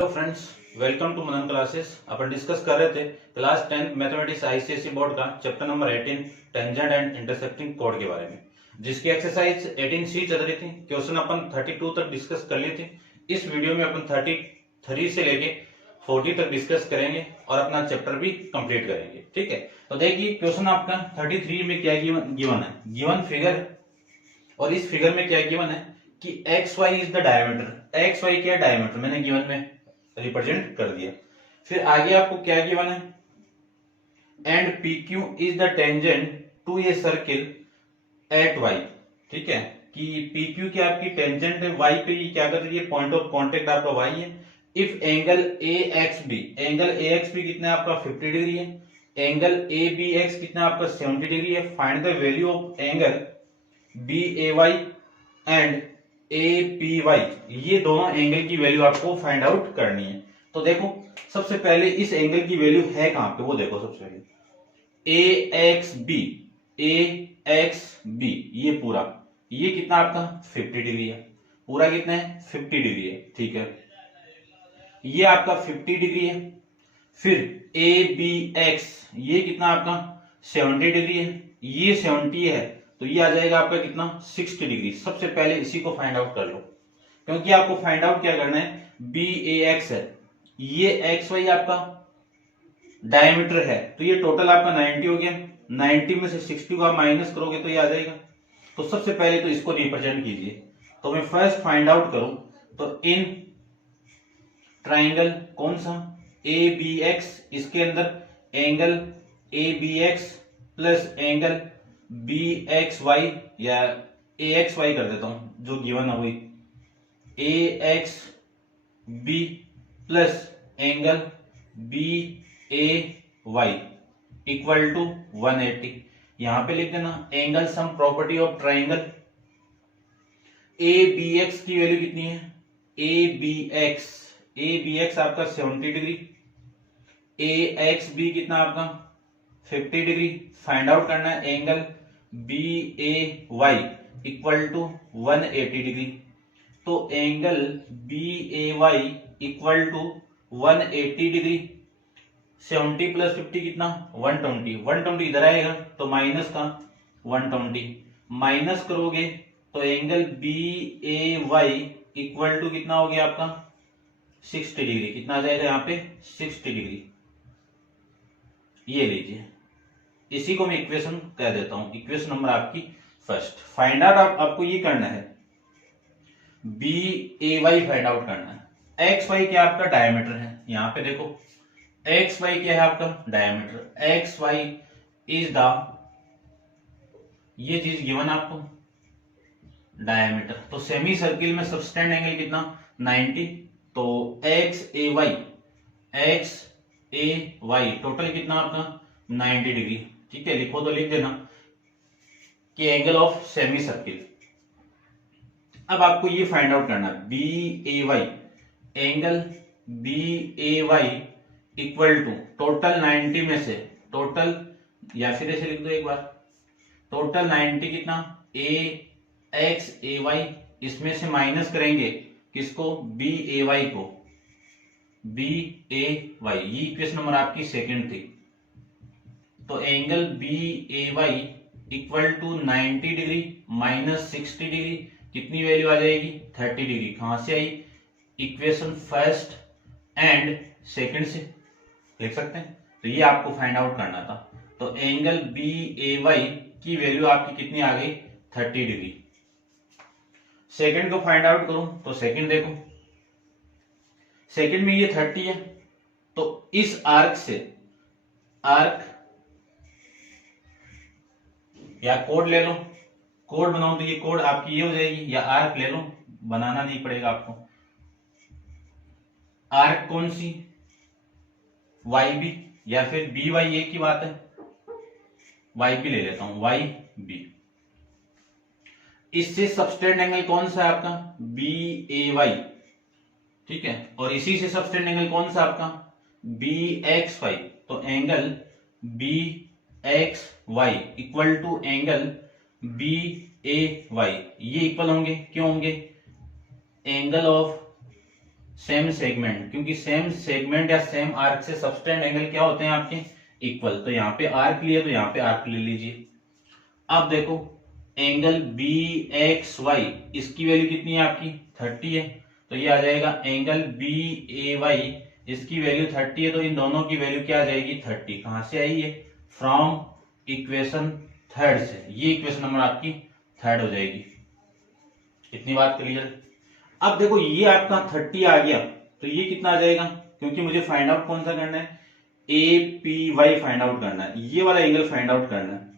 Hello friends, welcome to Manan classes. अपन discuss कर रहे थे क्लास 10 मैथमेटिक्स आईसीएसई बोर्ड का chapter number 18 tangent and intersecting कोड के बारे में, जिसकी एक्सरसाइज 18C चल रही थी। क्वेश्चन अपन 32 तक डिस्कस कर लिए थे। इस वीडियो में अपन 33 से लेके 40 तक डिस्कस करेंगे और अपना चैप्टर भी कंप्लीट करेंगे। ठीक है, तो देखिए क्वेश्चन आपका 33 में क्या गिवन है, गिवन फिगर, और इस फिगर में क्या गिवन है कि X Y is the diameter. X Y क्या डायमीटर मैंने गिवन में रिप्रेजेंट कर दिया। फिर आगे आपको क्या गिवन है, and P Q is the tangent to a circle at Y. ठीक है, कि पी क्यू की आपकी टेंजेंट है वाई पे, ये क्या कर रही है, पॉइंट ऑफ कांटेक्ट आपका वाई है। If angle A X B, angle A X B कितना आपका 50 डिग्री है, एंगल ए बी एक्स कितना आपका 70 डिग्री है। Find the value of angle B A Y and A P Y, ये दोनों एंगल की वैल्यू आपको फाइंड आउट करनी है। तो देखो सबसे पहले इस एंगल की वैल्यू है कहां पे, वो देखो सबसे पहले ए एक्स बी, ए एक्स बी ये पूरा, ये कितना आपका 50 डिग्री है, पूरा कितना है 50 डिग्री है। ठीक है, ये आपका 50 डिग्री है। फिर ए बी एक्स ये कितना आपका 70 डिग्री है, ये 70 है, तो ये आ जाएगा आपका कितना 60 डिग्री। सबसे पहले इसी को फाइंड आउट कर लो, क्योंकि आपको फाइंड आउट क्या करना है, बी ए एक्स है, ये एक्स वाई आपका डायमीटर है, तो ये टोटल आपका 90 हो गया। 90 में से 60 को आप माइनस करोगे तो ये आ जाएगा। तो सबसे पहले तो इसको रिप्रेजेंट कीजिए। तो मैं फर्स्ट फाइंड आउट करूं तो इन ट्राइंगल कौन सा ए बी एक्स, इसके अंदर angle A B X plus angle B X Y, या ए एक्स वाई कर देता हूं जो गिवन है वही, A X B plus angle B A Y equal to 180। यहां पे लिख देना angle sum property of triangle. A B X की वैल्यू कितनी है, ए बी एक्स आपका 70 डिग्री, ए एक्स बी कितना आपका 50 डिग्री। फाइंड आउट करना है angle B A Y equal to 180 degree. तो angle B A Y equal to 180 degree. 70 plus 50 कितना 120, 120 इधर आएगा तो माइनस का 120, माइनस करोगे तो angle B A Y equal to कितना हो गया आपका 60 डिग्री। कितना आ जाएगा यहाँ पे 60 डिग्री। ये लीजिए, इसी को मैं इक्वेशन कह देता हूं, इक्वेशन नंबर आपकी फर्स्ट। फाइंड आउट आपको ये करना है, B A Y find out करना है। एक्स वाई क्या आपका डायमीटर है, यहां पे देखो एक्स वाई क्या है आपका diameter. X Y is the, ये चीज गिवन आपको डायमीटर। तो सेमी सर्किल में सबस्टेंड एंगल कितना 90, तो एक्स ए वाई टोटल कितना आपका 90 डिग्री। ठीक है, लिखो तो लिख देना कि एंगल ऑफ सेमी सर्किल। अब आपको ये फाइंड आउट करना है B A Y, angle B A Y equal to total 90 में से, टोटल या फिर ऐसे लिख दो एक बार, टोटल 90 कितना ए एक्स ए वाई, इसमें से माइनस करेंगे किसको बी ए वाई को, बी ए वाई। ये इक्वेशन नंबर आपकी सेकंड थी। तो angle B A Y equal to 90 degree minus 60 degree, कितनी वैल्यू आ जाएगी 30 डिग्री। कहां से आई, इक्वेशन फर्स्ट एंड सेकंड से देख सकते हैं। तो ये आपको फाइंड आउट करना था। तो एंगल बी ए वाई की वैल्यू आपकी कितनी आ गई 30 डिग्री। सेकंड को फाइंड आउट करूं तो सेकंड देखो, सेकंड में ये 30 है, तो इस आर्क से, आर्क या कोड ले लो, कोड बनाओ तो ये कोड आपकी ये हो जाएगी, या आर्क ले लो, बनाना नहीं पड़ेगा आपको। आर्क कौन सी, वाई बी, या फिर बी वाई एक की बात है, वाई बी ले लेता हूं, वाई बी। इससे सबस्टेंड एंगल कौन सा है आपका बी ए वाई। ठीक है, और इसी से सबस्टेंड एंगल कौन सा आपका बी एक्स वाई। तो angle B X Y equal to angle B A Y, ये इक्वल होंगे, क्यों होंगे, एंगल ऑफ सेम सेगमेंट, क्योंकि सेम सेगमेंट या सेम आर्क से सबटेंड एंगल क्या होते हैं आपके, इक्वल। तो यहाँ पे आर्क लिए तो यहाँ पे आर्क ले लीजिए। अब देखो एंगल बी एक्स वाई, इसकी वैल्यू कितनी है आपकी 30 है, तो ये आ जाएगा एंगल बी ए वाई, इसकी वैल्यू 30 है, तो इन दोनों की वैल्यू क्या आ जाएगी 30। कहां से आई है, फ्रॉम इक्वेशन थर्ड से। ये इक्वेशन नंबर आपकी थर्ड हो जाएगी। इतनी बात क्लियर। अब देखो ये आपका 30 आ गया, तो ये कितना आ जाएगा, क्योंकि मुझे फाइंड आउट कौन सा करना है, A P Y find out करना है, ये वाला एंगल फाइंड आउट करना है।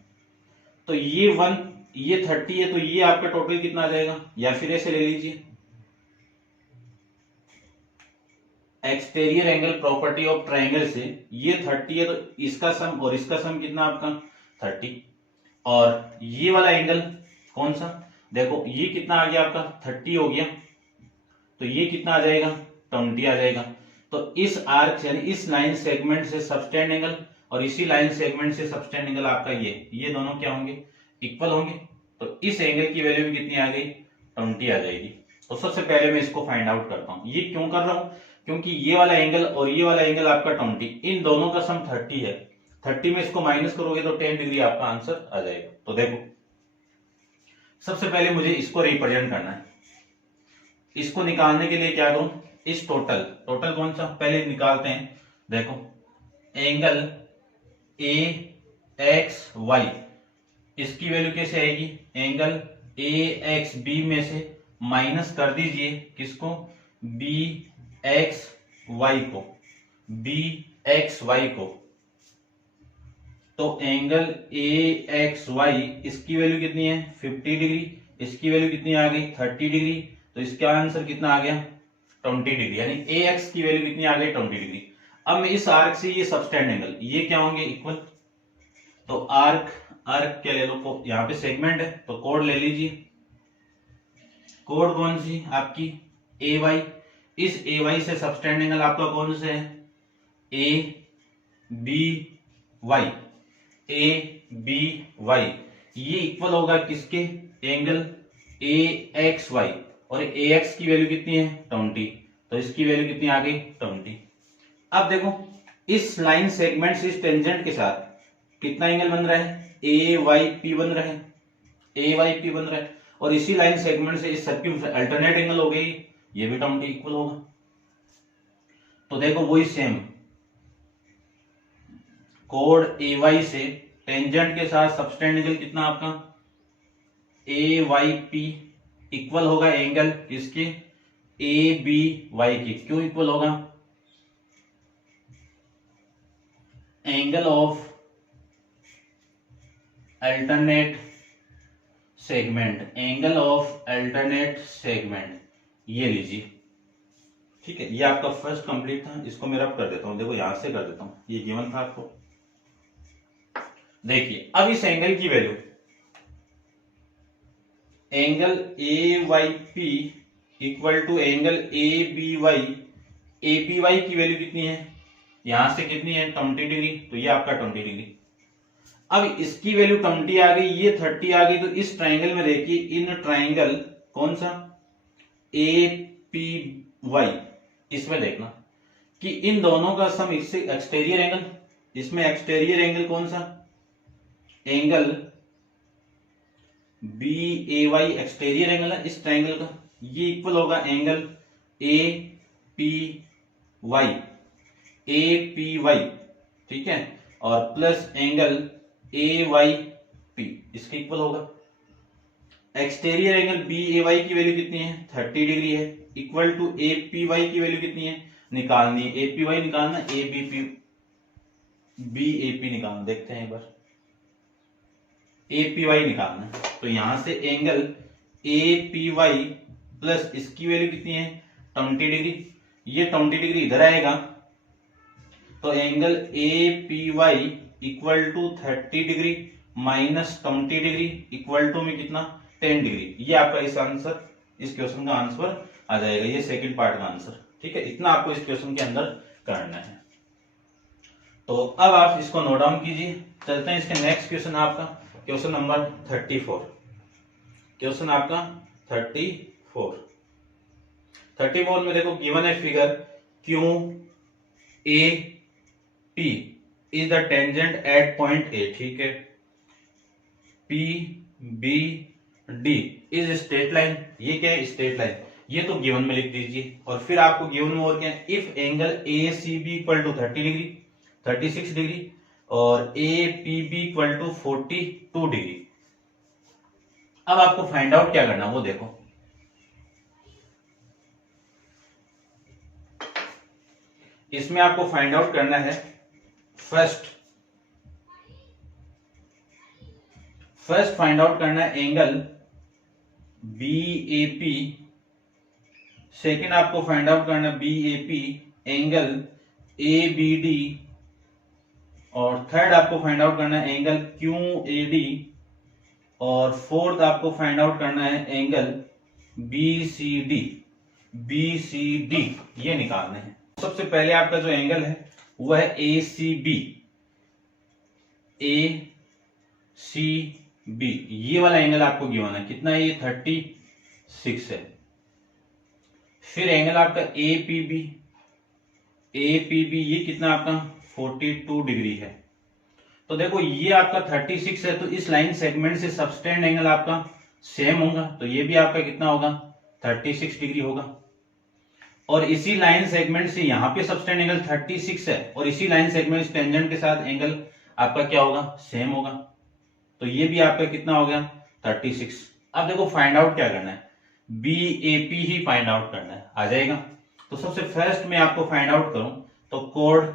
तो ये 1, ये 30 है, तो ये आपका टोटल कितना आ जाएगा, या फिर ऐसे ले लीजिए, exterior angle property of triangle से ये 30 है, तो इसका सम और इसका सम कितना आपका 30, और ये वाला एंगल कौन सा, देखो ये कितना आ गया आपका 30 हो गया, तो ये कितना आ जाएगा 20 आ जाएगा। तो इस आर्क यानी इस लाइन सेगमेंट से सबटेंड एंगल और इसी लाइन सेगमेंट से सबटेंड एंगल आपका ये दोनों क्या होंगे, इक्वल होंगे। तो इस एंगल की वैल्यू भी कितनी आ गई 20 आ जाएगी। तो सबसे पहले मैं इसको फाइंड आउट करता हूं। ये क्यों कर रहा हूं, क्योंकि ये वाला एंगल और ये वाला एंगल आपका 20, इन दोनों का सम 30 है। 30 में इसको माइनस करोगे तो 10 डिग्री आपका आंसर आ जाएगा। तो देखो सबसे पहले मुझे इसको रिप्रेजेंट करना है। इसको निकालने के लिए क्या करूं, इस टोटल कौन सा पहले निकालते हैं। देखो एंगल ए एक्स वाई, इसकी वैल्यू कैसे आएगी, एंगल ए एक्स बी में से माइनस कर दीजिए किसको, बी एक्स वाई को, बी एक्स वाई को। तो एंगल ए एक्स वाई इसकी वैल्यू कितनी है 50 डिग्री, इसकी वैल्यू कितनी आ गई 30 डिग्री, तो इसका आंसर कितना आ गया 20 डिग्री, यानी ए एक्स की वैल्यू कितनी आ गई 20 डिग्री। अब मैं इस आर्क से ये सबटेंड एंगल ये क्या होंगे इक्वल, तो आर्क क्या ले लो, यहाँ पे सेगमेंट है तो कोड ले लीजिए। कोड कौन सी आपकी ए वाई, इस ए वाई से सबटेंड एंगल आपका कौन सा है A B Y, A B Y, ये इक्वल होगा किसके, एंगल ए एक्स वाई, और ए एक्स की वैल्यू कितनी है 20, तो इसकी वैल्यू कितनी आ गई 20। अब देखो इस लाइन सेगमेंट से इस टेंजेंट के साथ कितना एंगल बन रहा है, ए वाई पी बन रहा है, ए वाई पी बन रहा है, और इसी लाइन सेगमेंट से इस सबकी अल्टरनेट एंगल हो गई, ये भी 20 इक्वल होगा। तो देखो वही सेम कोड ए वाई से टेंजेंट के साथ सबटेंड एंगल कितना आपका ए वाई पी इक्वल होगा एंगल किसके, ए बी वाई के। क्यों इक्वल होगा, angle of alternate segment, angle of alternate segment, ये लीजिए। ठीक है, ये आपका फर्स्ट कंप्लीट था, इसको मैं रब कर देता हूं। देखो यहां से कर देता हूं, ये गिवन था आपको। देखिए अब इस एंगल की value, angle A Y P equal to angle A B Y, A B Y की वैल्यू कितनी है, यहां से कितनी है 20 डिग्री, तो ये आपका 20 डिग्री। अब इसकी वैल्यू 20 आ गई, ये 30 आ गई, तो इस ट्राइंगल में देखिए इन ट्राइंगल कौन सा ए पी वाई, इसमें देखना कि इन दोनों का सम इससे एक्सटीरियर एंगल, इसमें एक्सटीरियर एंगल कौन सा, angle B A Y exterior angle है इस ट्राइंगल का, ये इक्वल होगा angle A P Y, A P Y, ठीक है, और plus angle A Y P, इसके इक्वल होगा। Exterior angle B A Y की वैल्यू कितनी है 30 डिग्री है, equal to A P Y की वैल्यू कितनी है निकालनी है, ए पी वाई निकालना, ए B P B A P निकालना, देखते हैं एक बार, ए पी वाई निकालना। तो यहां से angle A P Y plus इसकी वैल्यू कितनी है 20 डिग्री, ये 20 डिग्री इधर आएगा, तो angle A P Y equal to 30 degree minus 20 degree equal to में कितना 10 डिग्री। ये आपका इस आंसर, इस क्वेश्चन का आंसर आ जाएगा, ये सेकंड पार्ट का आंसर। ठीक है, इतना आपको इस क्वेश्चन के अंदर करना है। तो अब आप इसको नोट डाउन कीजिए। चलते हैं इसके नेक्स्ट क्वेश्चन, आपका क्वेश्चन नंबर 34। क्वेश्चन आपका 34। 34 में देखो गिवन है figure Q A P is the tangent at point A, ठीक है। P B D is straight line, ये क्या है स्ट्रेट लाइन, ये तो गिवन में लिख दीजिए। और फिर आपको गिवन में और क्या है, if angle A C B equal to 30 degree 36 degree और A P B equal to 42 degree. अब आपको फाइंड आउट क्या करना वो देखो। इसमें आपको फाइंड आउट करना है फर्स्ट फाइंड आउट करना है angle B A P. Second आपको फाइंड आउट करना है B A P angle A B D. और थर्ड आपको फाइंड आउट करना है एंगल क्यू ए डी। और फोर्थ आपको फाइंड आउट करना है एंगल बी सी डी। ये निकालने हैं। सबसे पहले आपका जो एंगल है वह है ए सी बी। ये वाला एंगल आपको गिवन है, कितना है ये 36 है। फिर एंगल आपका ए पी बी ये कितना आपका 42 डिग्री है। तो देखो ये आपका 36 है, तो इस लाइन सेगमेंट से सबटेंड एंगल आपका सेम होगा, तो ये भी आपका कितना होगा 36 डिग्री होगा। और इसी लाइन सेगमेंट से यहाँ पे सबटेंड एंगल 36 है और इसी लाइन सेगमेंट टेंजेंट के साथ एंगल आपका क्या होगा सेम होगा, तो ये भी आपका कितना हो गया 36। अब देखो फाइंड आउट क्या करना है, बी ए पी ही फाइंड आउट करना है, आ जाएगा। तो सबसे फर्स्ट में आपको फाइंड आउट करूं तो कोड,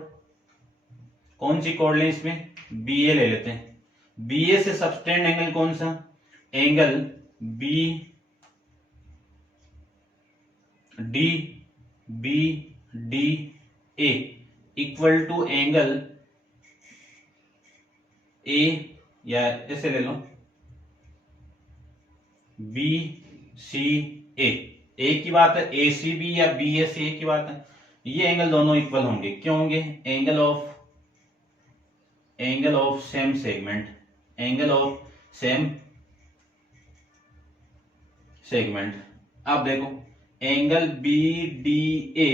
कौन सी कोड लें इसमें, बी ए ले लेते हैं। बी ए से सबटेंड एंगल कौन सा, angle B D A equal to angle A, या ऐसे ले लो बी सी ए की बात है, ए सी बी या बी ए सी ए की बात है। ये एंगल दोनों इक्वल होंगे, क्यों होंगे, एंगल ऑफ सेम सेगमेंट। अब देखो angle B D A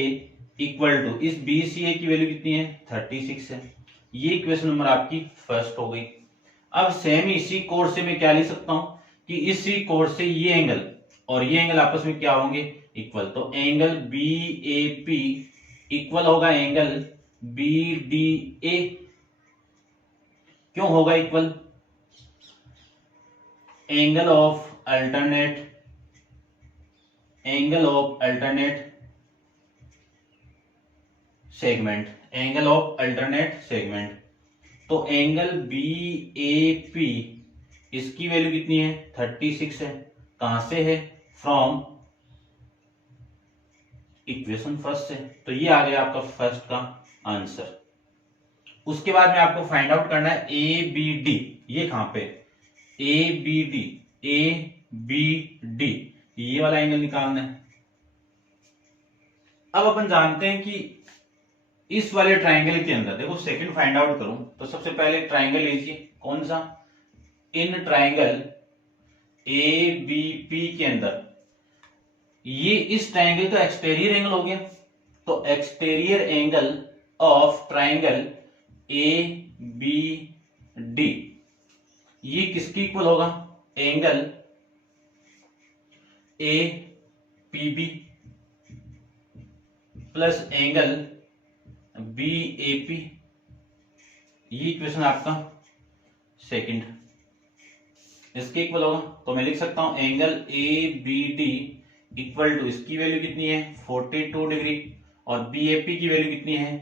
equal to, इस बी सी ए की वैल्यू कितनी है 36 है। ये इक्वेशन नंबर आपकी फर्स्ट हो गई। अब सेम इसी कोड से मैं क्या लिख सकता हूं कि इसी कोड से ये एंगल और ये एंगल आपस में क्या होंगे इक्वल, तो angle B A P equal होगा एंगल बी डी ए। क्यों होगा equal, angle of alternate segment. तो एंगल बी ए पी इसकी वैल्यू कितनी है 36 है, कहां से है, फ्रॉम इक्वेशन फर्स्ट से। तो ये आ गया आपका फर्स्ट का आंसर। उसके बाद में आपको फाइंड आउट करना है ए बी डी, ये कहां पे, ए बी डी ये वाला एंगल निकालना है। अब अपन जानते हैं कि इस वाले ट्राइंगल के अंदर देखो, सेकंड फाइंड आउट करूं तो सबसे पहले ट्राइंगल लीजिए, कौन सा, in triangle A B P के अंदर ये इस ट्राइंगल का एक्सटीरियर एंगल हो गया, तो exterior angle of triangle A B D ये किसकी इक्वल होगा, angle A P B plus angle B A P. ये इक्वेशन आपका सेकंड इसके इक्वल होगा। तो मैं लिख सकता हूं angle A B D equal to, इसकी वैल्यू कितनी है 42 डिग्री और बी ए पी की वैल्यू कितनी है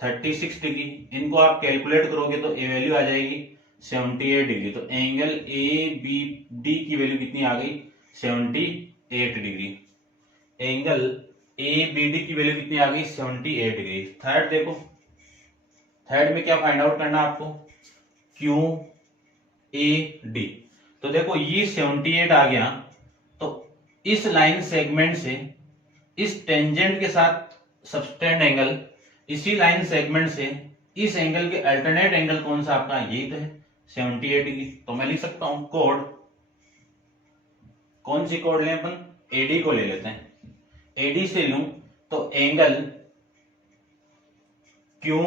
36 डिग्री। इनको आप कैलकुलेट करोगे तो ए वैल्यू आ जाएगी 78 डिग्री। तो एंगल ए बी डी की वैल्यू कितनी आ गई 78 degree. Angle A B D की वैल्यू कितनी आ गई 78 डिग्री। थर्ड देखो, थर्ड में क्या फाइंड आउट करना आपको, क्यू ए डी। तो देखो ये 78 आ गया, तो इस लाइन सेगमेंट से इस टेंजेंट के साथ सबटेंड एंगल, इसी लाइन सेगमेंट से इस एंगल के अल्टरनेट एंगल कौन सा आपका, यही तो है 78 डिग्री। तो मैं लिख सकता हूं कोड, कौन सी कोड लें अपन, एडी को ले लेते हैं। एडी से लूं तो एंगल क्यू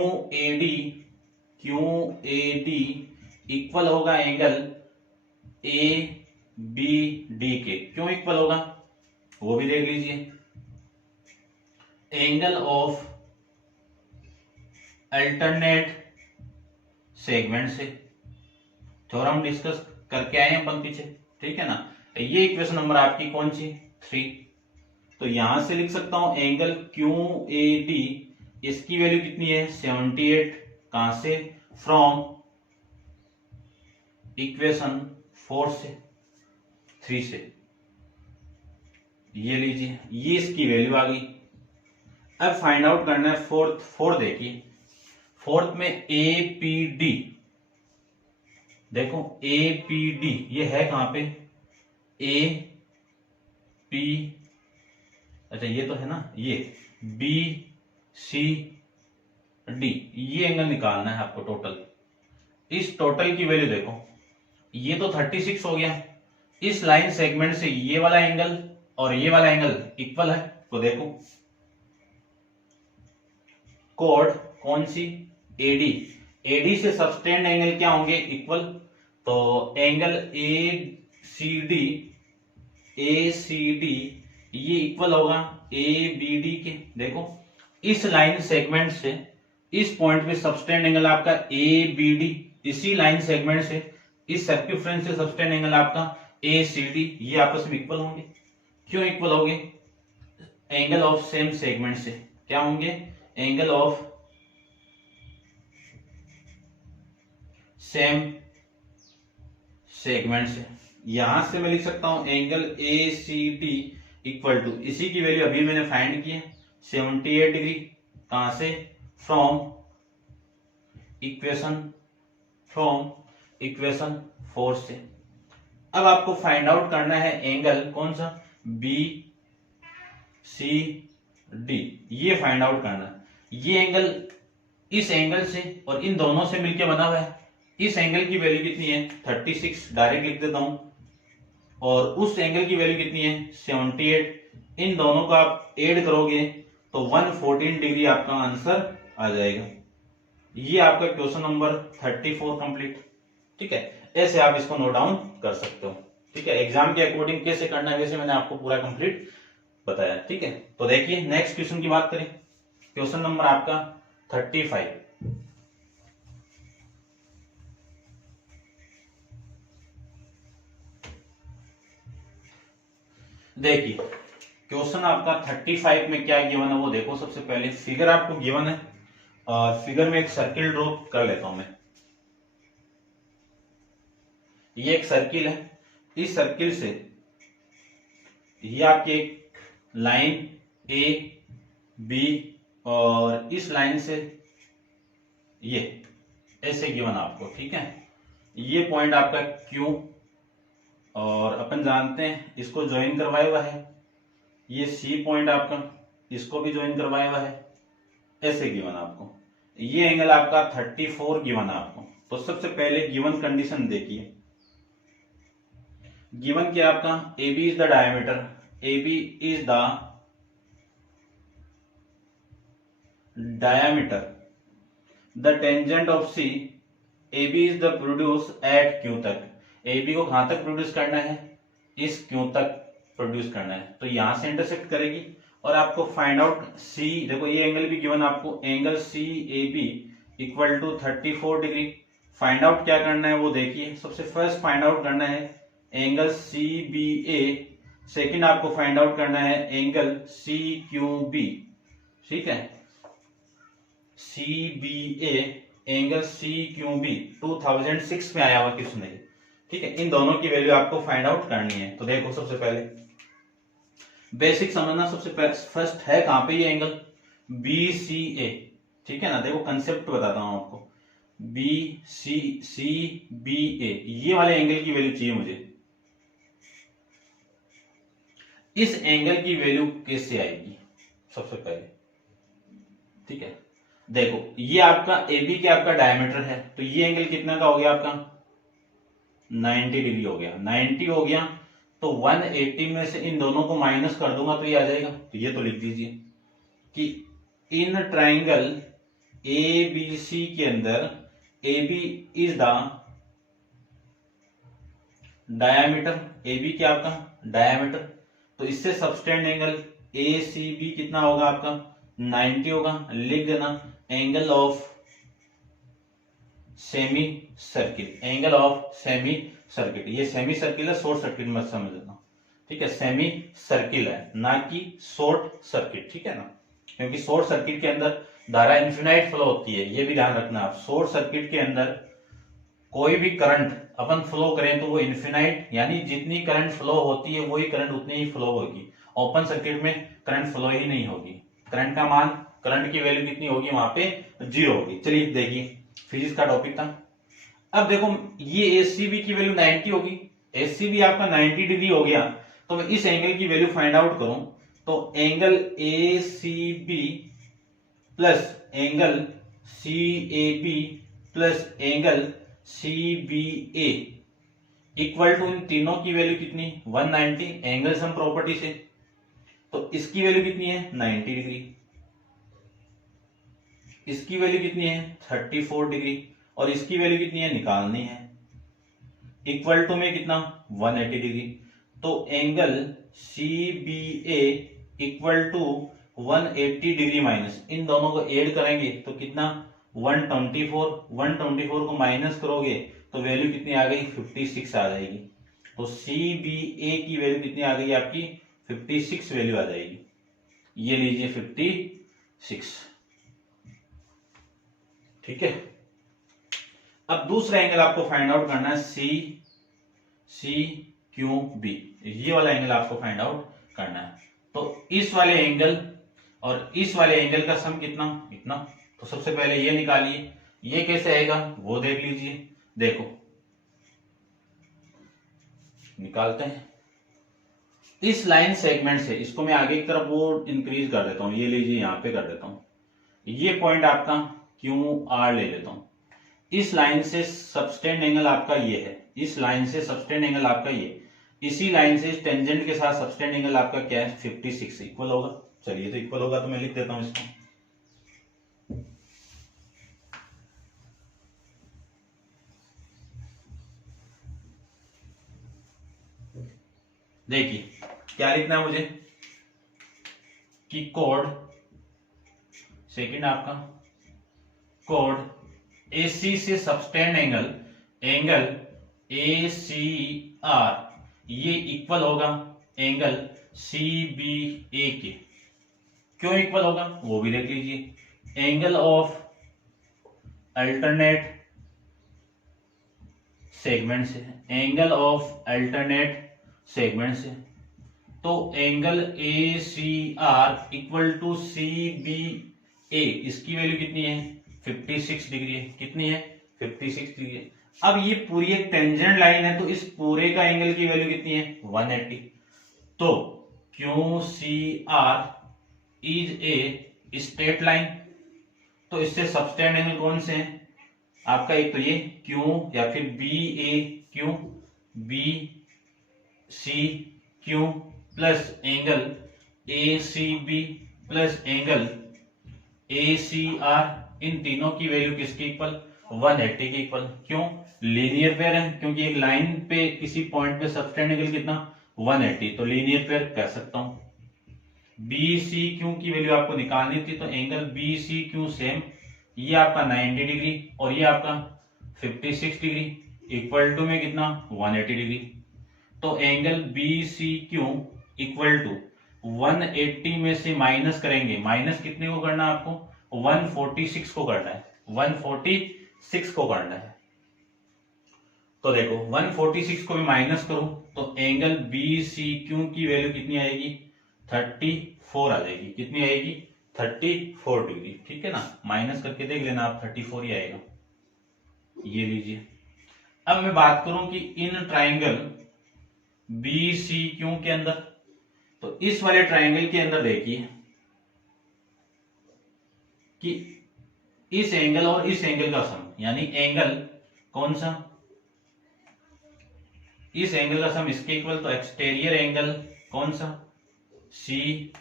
एडी इक्वल होगा एंगल ए बी डी के। क्यों इक्वल होगा वो भी देख लीजिए। एंगल ऑफ अल्टरनेट सेगमेंट से थ्योरम डिस्कस करके आए हैं अपन पीछे, ठीक है ना। ये इक्वेशन नंबर आपकी कौन सी 3। तो यहां से लिख सकता हूं एंगल क्यू ए डी, इसकी वैल्यू कितनी है 78। कहां से, फ्रॉम इक्वेशन 4 से 3 से। ये लीजिए, ये इसकी वैल्यू आ गई। अब फाइंड आउट करना है फोर्थ देखिए, फोर्थ में ए पी डी। देखो ए पी डी ये है कहां पे, ए पी, अच्छा ये तो है ना, ये बी सी डी, ये एंगल निकालना है आपको टोटल। इस टोटल की वैल्यू देखो, ये तो 36 हो गया। इस लाइन सेगमेंट से ये वाला एंगल और ये वाला एंगल इक्वल है। तो देखो कोड कौन सी, एडी। एडी से सबटेंड एंगल क्या होंगे, इक्वल। तो एंगल ए सी डी ये इक्वल होगा ए बी डी के। देखो इस लाइन सेगमेंट से इस पॉइंट पे सबटेंड एंगल आपका ए बी डी, इसी लाइन सेगमेंट से इस सर्कमफ्रेंस से सबटेंड एंगल आपका ए सी डी, ये आपस में इक्वल होंगे। क्यों इक्वल होंगे, एंगल ऑफ सेम सेगमेंट से। क्या होंगे, एंगल ऑफ सेम सेगमेंट से। यहां से मैं लिख सकता हूं angle A C D equal to, इसी की वैल्यू अभी मैंने फाइंड की है 78 डिग्री। कहां से, फ्रॉम इक्वेशन 4 से। अब आपको फाइंड आउट करना है एंगल कौन सा, बी सी डी, ये फाइंड आउट करना। ये एंगल इस एंगल से और इन दोनों से मिलकर बना हुआ है। इस एंगल की वैल्यू कितनी है 36, डायरेक्ट लिख देता हूं, और उस एंगल की वैल्यू कितनी है 78। इन दोनों को आप ऐड करोगे तो 114 डिग्री आपका आंसर आ जाएगा। ये आपका क्वेश्चन नंबर 34 कंप्लीट। ठीक है, ऐसे आप इसको नोट डाउन कर सकते हो। ठीक है, एग्जाम के अकॉर्डिंग कैसे करना है वैसे मैंने आपको पूरा कंप्लीट बताया। ठीक है, तो देखिए नेक्स्ट क्वेश्चन की बात करें। क्वेश्चन नंबर आपका 35। देखिए क्वेश्चन आपका 35 में क्या गिवन है वो देखो। सबसे पहले फिगर आपको गिवन है और फिगर में एक सर्किल ड्रॉ कर लेता हूं मैं। ये एक सर्किल है, इस सर्किल से ये आपकी एक लाइन ए बी और इस लाइन से ये ऐसे गिवन आपको। ठीक है, ये पॉइंट आपका क्यू और अपन जानते हैं इसको ज्वाइन करवाया हुआ है। ये सी पॉइंट आपका, इसको भी ज्वाइन करवाया हुआ है, ऐसे गिवन आपको। ये एंगल आपका 34 गिवन है आपको। तो सबसे पहले गिवन कंडीशन देखिए। गिवन क्या आपका, A B is the diameter, A B is the diameter, the tangent of C, A B is the produce at Q तक। ए बी को कहां तक प्रोड्यूस करना है, इस क्यू तक प्रोड्यूस करना है। तो यहां से इंटरसेक्ट करेगी और आपको फाइंड आउट सी। देखो ये एंगल भी गिवन आपको, angle C A B equal to 34 degree. Find out क्या करना है वो देखिए। सबसे फर्स्ट फाइंड आउट करना है angle C B A, second आपको फाइंड आउट करना है एंगल सी क्यू बी। ठीक है, C B A angle C Q B 2006 में आया हुआ क्वेश्चन है। ठीक है, इन दोनों की वैल्यू आपको फाइंड आउट करनी है। तो देखो सबसे पहले बेसिक समझना। सबसे फर्स्ट है कहां पे, ये एंगल बी सी ए। ठीक है ना, देखो कंसेप्ट बताता हूं आपको। बी सी बी ए, ये वाले एंगल की वैल्यू चाहिए मुझे। इस एंगल की वैल्यू कैसे आएगी सबसे पहले। ठीक है, देखो ये आपका ए बी क्या आपका डायमीटर है, तो ये एंगल कितना का हो गया आपका 90 डिग्री हो गया। 90 हो गया तो 180 में से इन दोनों को माइनस कर दूंगा तो ये आ जाएगा। तो ये तो लिख दीजिए कि इन ट्राइंगल ABC के अंदर AB is the diameter, AB क्या आपका डायामीटर, तो इससे सबटेंड एंगल ACB कितना होगा आपका 90 होगा। लिख देना angle of semi circle, angle of semi circuit, ये सेमी सर्किल है, शॉर्ट सर्किट मत समझ लेना, ठीक है, सेमी सर्किल है ना कि शॉर्ट सर्किट, ठीक है ना, क्योंकि शॉर्ट सर्किट के अंदर धारा इन्फिनाइट फ्लो होती है, ये भी ध्यान रखना आप। शॉर्ट सर्किट के अंदर कोई भी करंट अपन फ्लो करें तो वो इन्फिनाइट, यानी जितनी करंट फ्लो होती है वही करंट उतनी ही फ्लो होगी। ओपन सर्किट में करंट फ्लो ही नहीं होगी, करंट का मान, करंट की वैल्यू कितनी होगी वहां पे 0 होगी। चलिए देखिए, फिजिक्स का टॉपिक था। अब देखो ये एसीबी की वैल्यू 90 होगी, एसीबी आपका 90 डिग्री हो गया, तो मैं इस एंगल की वैल्यू फाइंड आउट करूं तो angle ACB plus angle CAB plus angle CBA equal to, इन तीनों की वैल्यू कितनी 190 एंगल सम प्रॉपर्टी से, तो इसकी वैल्यू कितनी है 90 डिग्री, इसकी वैल्यू कितनी है 34 डिग्री, और इसकी वैल्यू कितनी है निकालनी है, इक्वल टू में कितना 180 डिग्री। तो angle CBA equal to 180 degree minus, इन दोनों को ऐड करेंगे तो कितना 124, 124 को माइनस करोगे तो वैल्यू कितनी आ गई 56 आ जाएगी। तो CBA की वैल्यू कितनी आ गई आपकी 56 वैल्यू आ जाएगी, ये लीजिए 56, ठीक है। अब दूसरा एंगल आपको फाइंड आउट करना है CQB, ये वाला एंगल आपको फाइंड आउट करना है। तो इस वाले एंगल और इस वाले एंगल का सम कितना, इतना। तो सबसे पहले ये निकालिए, ये कैसे आएगा वो देख लीजिए। देखो निकालते हैं, इस लाइन सेगमेंट से इसको मैं आगे की तरफ वो इंक्रीज कर देता हूं, ये लीजिए यहां पे कर देता हूं, ये पॉइंट आपका QR ले लेता हूं। इस लाइन से सबटेंड एंगल आपका ये है, इस लाइन से सबटेंड एंगल आपका ये, इसी लाइन से इस टेंजेंट के साथ सबटेंड एंगल आपका क्या है 56 इक्वल होगा। चलिए तो इक्वल होगा तो मैं लिख देता हूं इसको, देखिए क्या लिखना है मुझे कि कोड सेकंड आपका कोड AC से सबटेंड एंगल ACR ये इक्वल होगा एंगल CBA के। क्यों इक्वल होगा वो भी देख लीजिए, एंगल ऑफ अल्टरनेट सेगमेंट से, एंगल ऑफ अल्टरनेट सेगमेंट से, तो angle ACR equal to CBA, इसकी वैल्यू कितनी है 56 डिग्री है, कितनी है 56 डिग्री है। अब ये पूरी एक टेंजेंट लाइन है, तो इस पूरे का एंगल की वैल्यू कितनी है 180, तो QCR is a straight line, तो इससे सबटेंड एंगल कौन से हैं आपका, एक तो ये Q या फिर BAQ, BCQ plus angle ACB plus angle ACR, इन तीनों की वैल्यू किसकी इक्वल 180 की इक्वल। क्यों लीनियर पेयर है, क्योंकि एक लाइन पे किसी पॉइंट पे सबटेंड एंगल कितना 180, तो लीनियर पेयर कह सकता हूं। BCQ की वैल्यू आपको निकालनी थी, तो एंगल BCQ सेम, ये आपका 90 डिग्री और ये आपका 56 डिग्री, इक्वल टू में कितना 180 डिग्री। तो एंगल BCQ इक्वल टू 180 में से माइनस करेंगे, माइनस कितने को करना है आपको 146 को करना है, 146 को करना है। तो देखो 146 को भी माइनस करो तो एंगल BCQ की वैल्यू कितनी आएगी 34 आ जाएगी, कितनी आएगी 34 डिग्री, ठीक है ना, माइनस करके देख लेना आप 34 ही आएगा, ये लीजिए। अब मैं बात करूं कि इन ट्राइंगल BCQ के अंदर, तो इस वाले ट्राइंगल के अंदर देखिए कि इस एंगल और इस एंगल का सम, यानी एंगल कौन सा इस एंगल का सम इसके इक्वल, तो एक्सटीरियर एंगल कौन सा, C,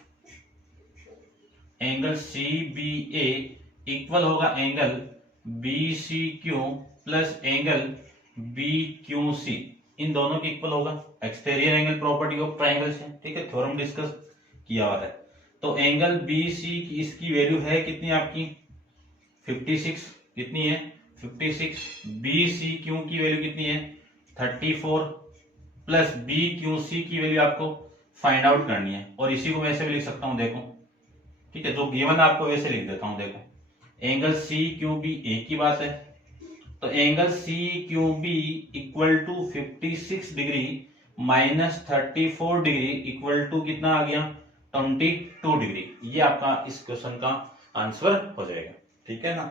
angle C B A equal होगा angle B C Q plus angle B Q C, इन दोनों की इक्वल होगा। Exterior angle property of triangle से, ठीक है, थ्योरम डिस्कस किया हुआ है। तो एंगल बी सी की इसकी वैल्यू है कितनी आपकी 56, कितनी है 56, बी सी क्यू की वैल्यू कितनी है 34 प्लस बी क्यू सी की वैल्यू आपको फाइंड आउट करनी है। और इसी को मैं ऐसे भी लिख सकता हूं, देखो, ठीक है, जो गिवन आपको वैसे लिख देता हूं। देखो एंगल सी क्यू बी एक ही बात है, तो angle C Q B equal to 56 degree minus 34 degree equal to कितना आ गया 22 डिग्री। ये आपका इस क्वेश्चन का आंसर हो जाएगा, ठीक है ना।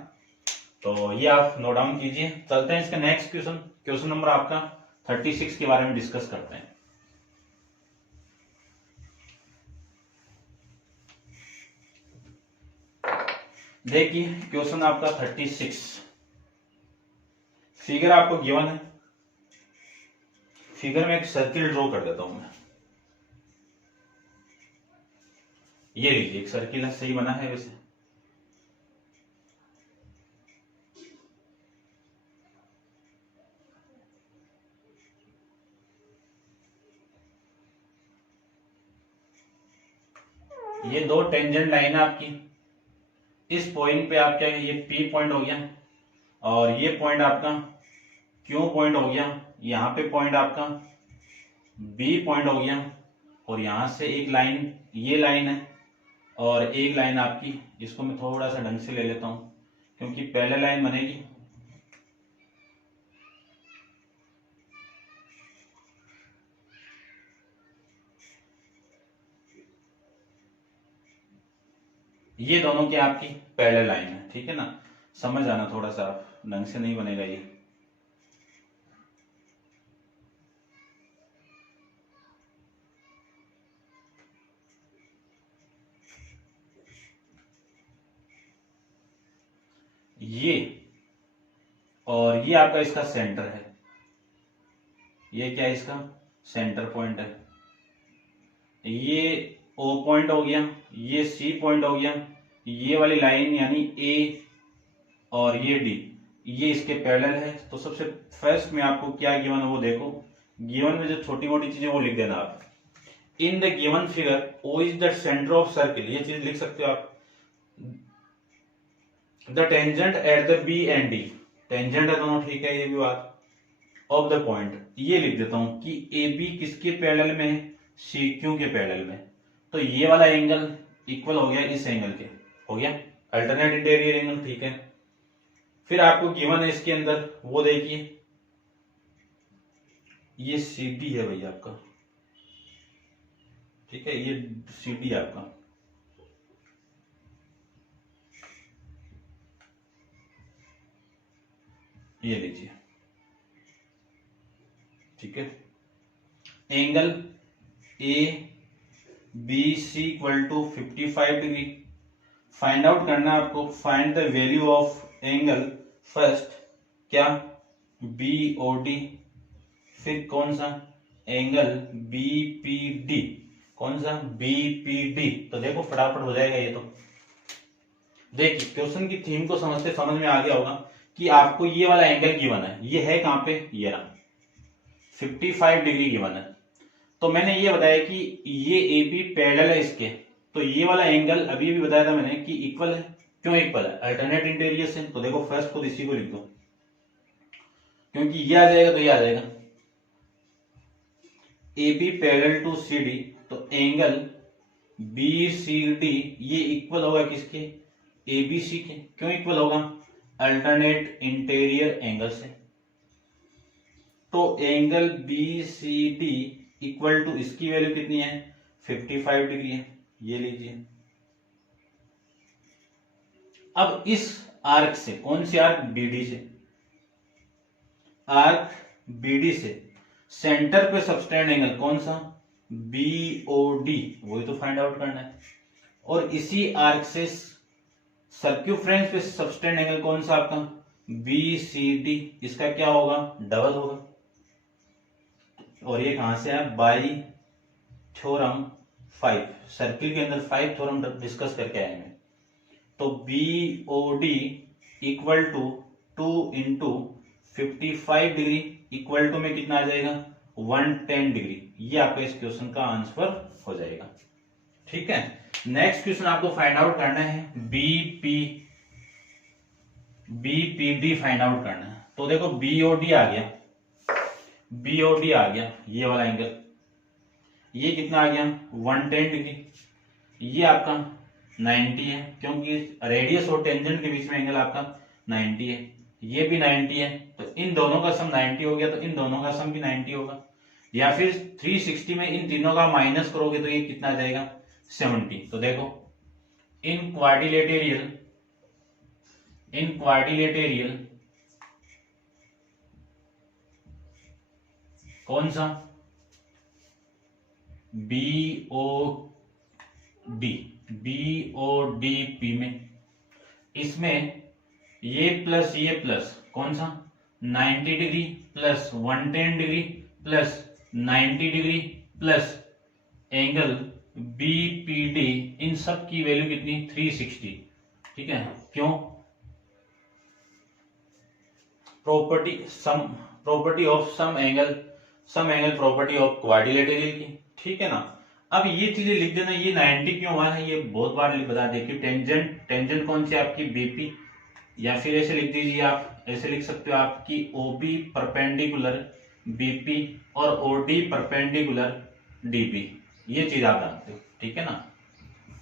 तो ये आप नोट डाउन कीजिए। चलते हैं इसका नेक्स्ट क्वेश्चन, क्वेश्चन नंबर आपका 36 के बारे में डिस्कस करते हैं। देखिए क्वेश्चन आपका 36, फिगर आपको गिवन है, फिगर में एक सर्किल ड्रॉ कर देता हूं मैं। ये लीजिए एक सर्किल है, सही बना है वैसे। ये दो टेंजेंट लाइन है आपकी, इस पॉइंट पे आप क्या है, ये पी पॉइंट हो गया और ये पॉइंट आपका क्यू पॉइंट हो गया, यहाँ पे पॉइंट आपका बी पॉइंट हो गया, और यहां से एक लाइन ये लाइन है और एक लाइन आपकी, जिसको मैं थोड़ा सा ढंग से ले लेता हूं क्योंकि पहले लाइन बनेगी, ये दोनों की आपकी पहले लाइन है, ठीक है ना। समझ आना थोड़ा सा, आप ढंग से नहीं बनेगा ये और ये आपका इसका सेंटर है, ये क्या है इसका सेंटर पॉइंट है, ये ओ पॉइंट हो गया, ये सी पॉइंट हो गया, ये वाली लाइन यानी ए और ये डी, ये इसके पैरेलल है। तो सबसे फर्स्ट में आपको क्या गिवन है वो देखो, गिवन में जो छोटी मोटी चीजें वो लिख देना आप। In the given figure O is the centre of circle, ये चीज लिख सकते हो आप। The tangent at the B and D, tangent है दोनों, ठीक है, ये भी बात। ऑफ द पॉइंट, ये लिख देता हूं कि ए बी किसके पैरेलल में है, सी क्यू के पैरेलल में। तो ये वाला एंगल इक्वल हो गया इस एंगल के, हो गया अल्टरनेट इंटीरियर एंगल, ठीक है। फिर आपको गिवन है इसके अंदर वो देखिए, ये सी डी है भैया आपका, ठीक है, ये सी डी आपका, ये लीजिए, ठीक है। Angle A B C equal to 55 degree, find out करना है आपको, find the value of angle first क्या बी ओ डी, फिर कौन सा एंगल बी पी डी, कौन सा बी पी डी। तो देखो फटाफट हो जाएगा ये। तो देखिए क्वेश्चन की थीम को समझते समझ में आ गया होगा कि आपको ये वाला एंगल गिवन है, ये है कहां पे, ये रहा 55 डिग्री गिवन है। तो मैंने ये बताया कि ये ए बी पैरेलल है इसके, तो ये वाला एंगल अभी भी बताया था मैंने कि इक्वल है। क्यों इक्वल है, अल्टरनेट इंटीरियर से। तो देखो फर्स्ट खुद इसी को लिख दो, क्योंकि ये आ जाएगा तो ये आ जाएगा, A B parallel to C D, तो एंगल बी सी डी ये इक्वल होगा किसके, ए बी सी के। क्यों इक्वल होगा, अल्टरनेट इंटीरियर एंगल से। तो angle B C D equal to इसकी वैल्यू कितनी है 55 डिग्री है, ये लीजिए। अब इस आर्क से, कौन सी आर्क, बीडी से, आर्क बीडी से सेंटर पे सबटेंड एंगल कौन सा, बीओडी, वही तो फाइंड आउट करना है। और इसी आर्क से सर्क्यूफ्रेंस पे सबटेंड एंगल कौन सा आपका, बीसीडी, इसका क्या होगा, डबल होगा। और ये कहां से है, बाई थ्योरम 5, सर्किल के अंदर 5 थ्योरम डिस्कस करके आए हैं। तो BOD equal to 2 into 55 degree equal to में कितना आ जाएगा, 110 डिग्री। ये आपका इस क्वेश्चन का आंसर हो जाएगा। ठीक है, नेक्स्ट क्वेश्चन आपको फाइंड आउट करना है BPD फाइंड आउट करना है। तो देखो BOD आ गया, BOD आ गया, ये वाला एंगल, ये कितना आ गया 110 डिग्री। ये आपका 90 है, क्योंकि रेडियस और टेंजेंट के बीच में एंगल आपका 90 है। ये भी 90 है, तो इन दोनों का सम 90 हो गया, तो इन दोनों का सम भी 90 होगा। या फिर 360 में इन तीनों का माइनस करोगे तो ये कितना आ जाएगा 70। तो देखो इन क्वाड्रिलेटेरियल कौन सा, BODP में, इसमें ये प्लस कौन सा 90 degree plus 110 degree plus 90 degree plus angle BPD, इन सब की वैल्यू कितनी 360। ठीक है, क्यों, property of sum angle property of quadrilateral की। ठीक है ना। अब ये चीजें लिख देना, ये 90 क्यों हुआ है ये बहुत बार बता दे कि टेंजेंट कौन सी आपकी BP, या फिर ऐसे लिख दीजिए, आप ऐसे लिख सकते हो आपकी OB परपेंडिकुलर BP और OD परपेंडिकुलर DB, ये चीज आप जानते हो। ठीक है ना।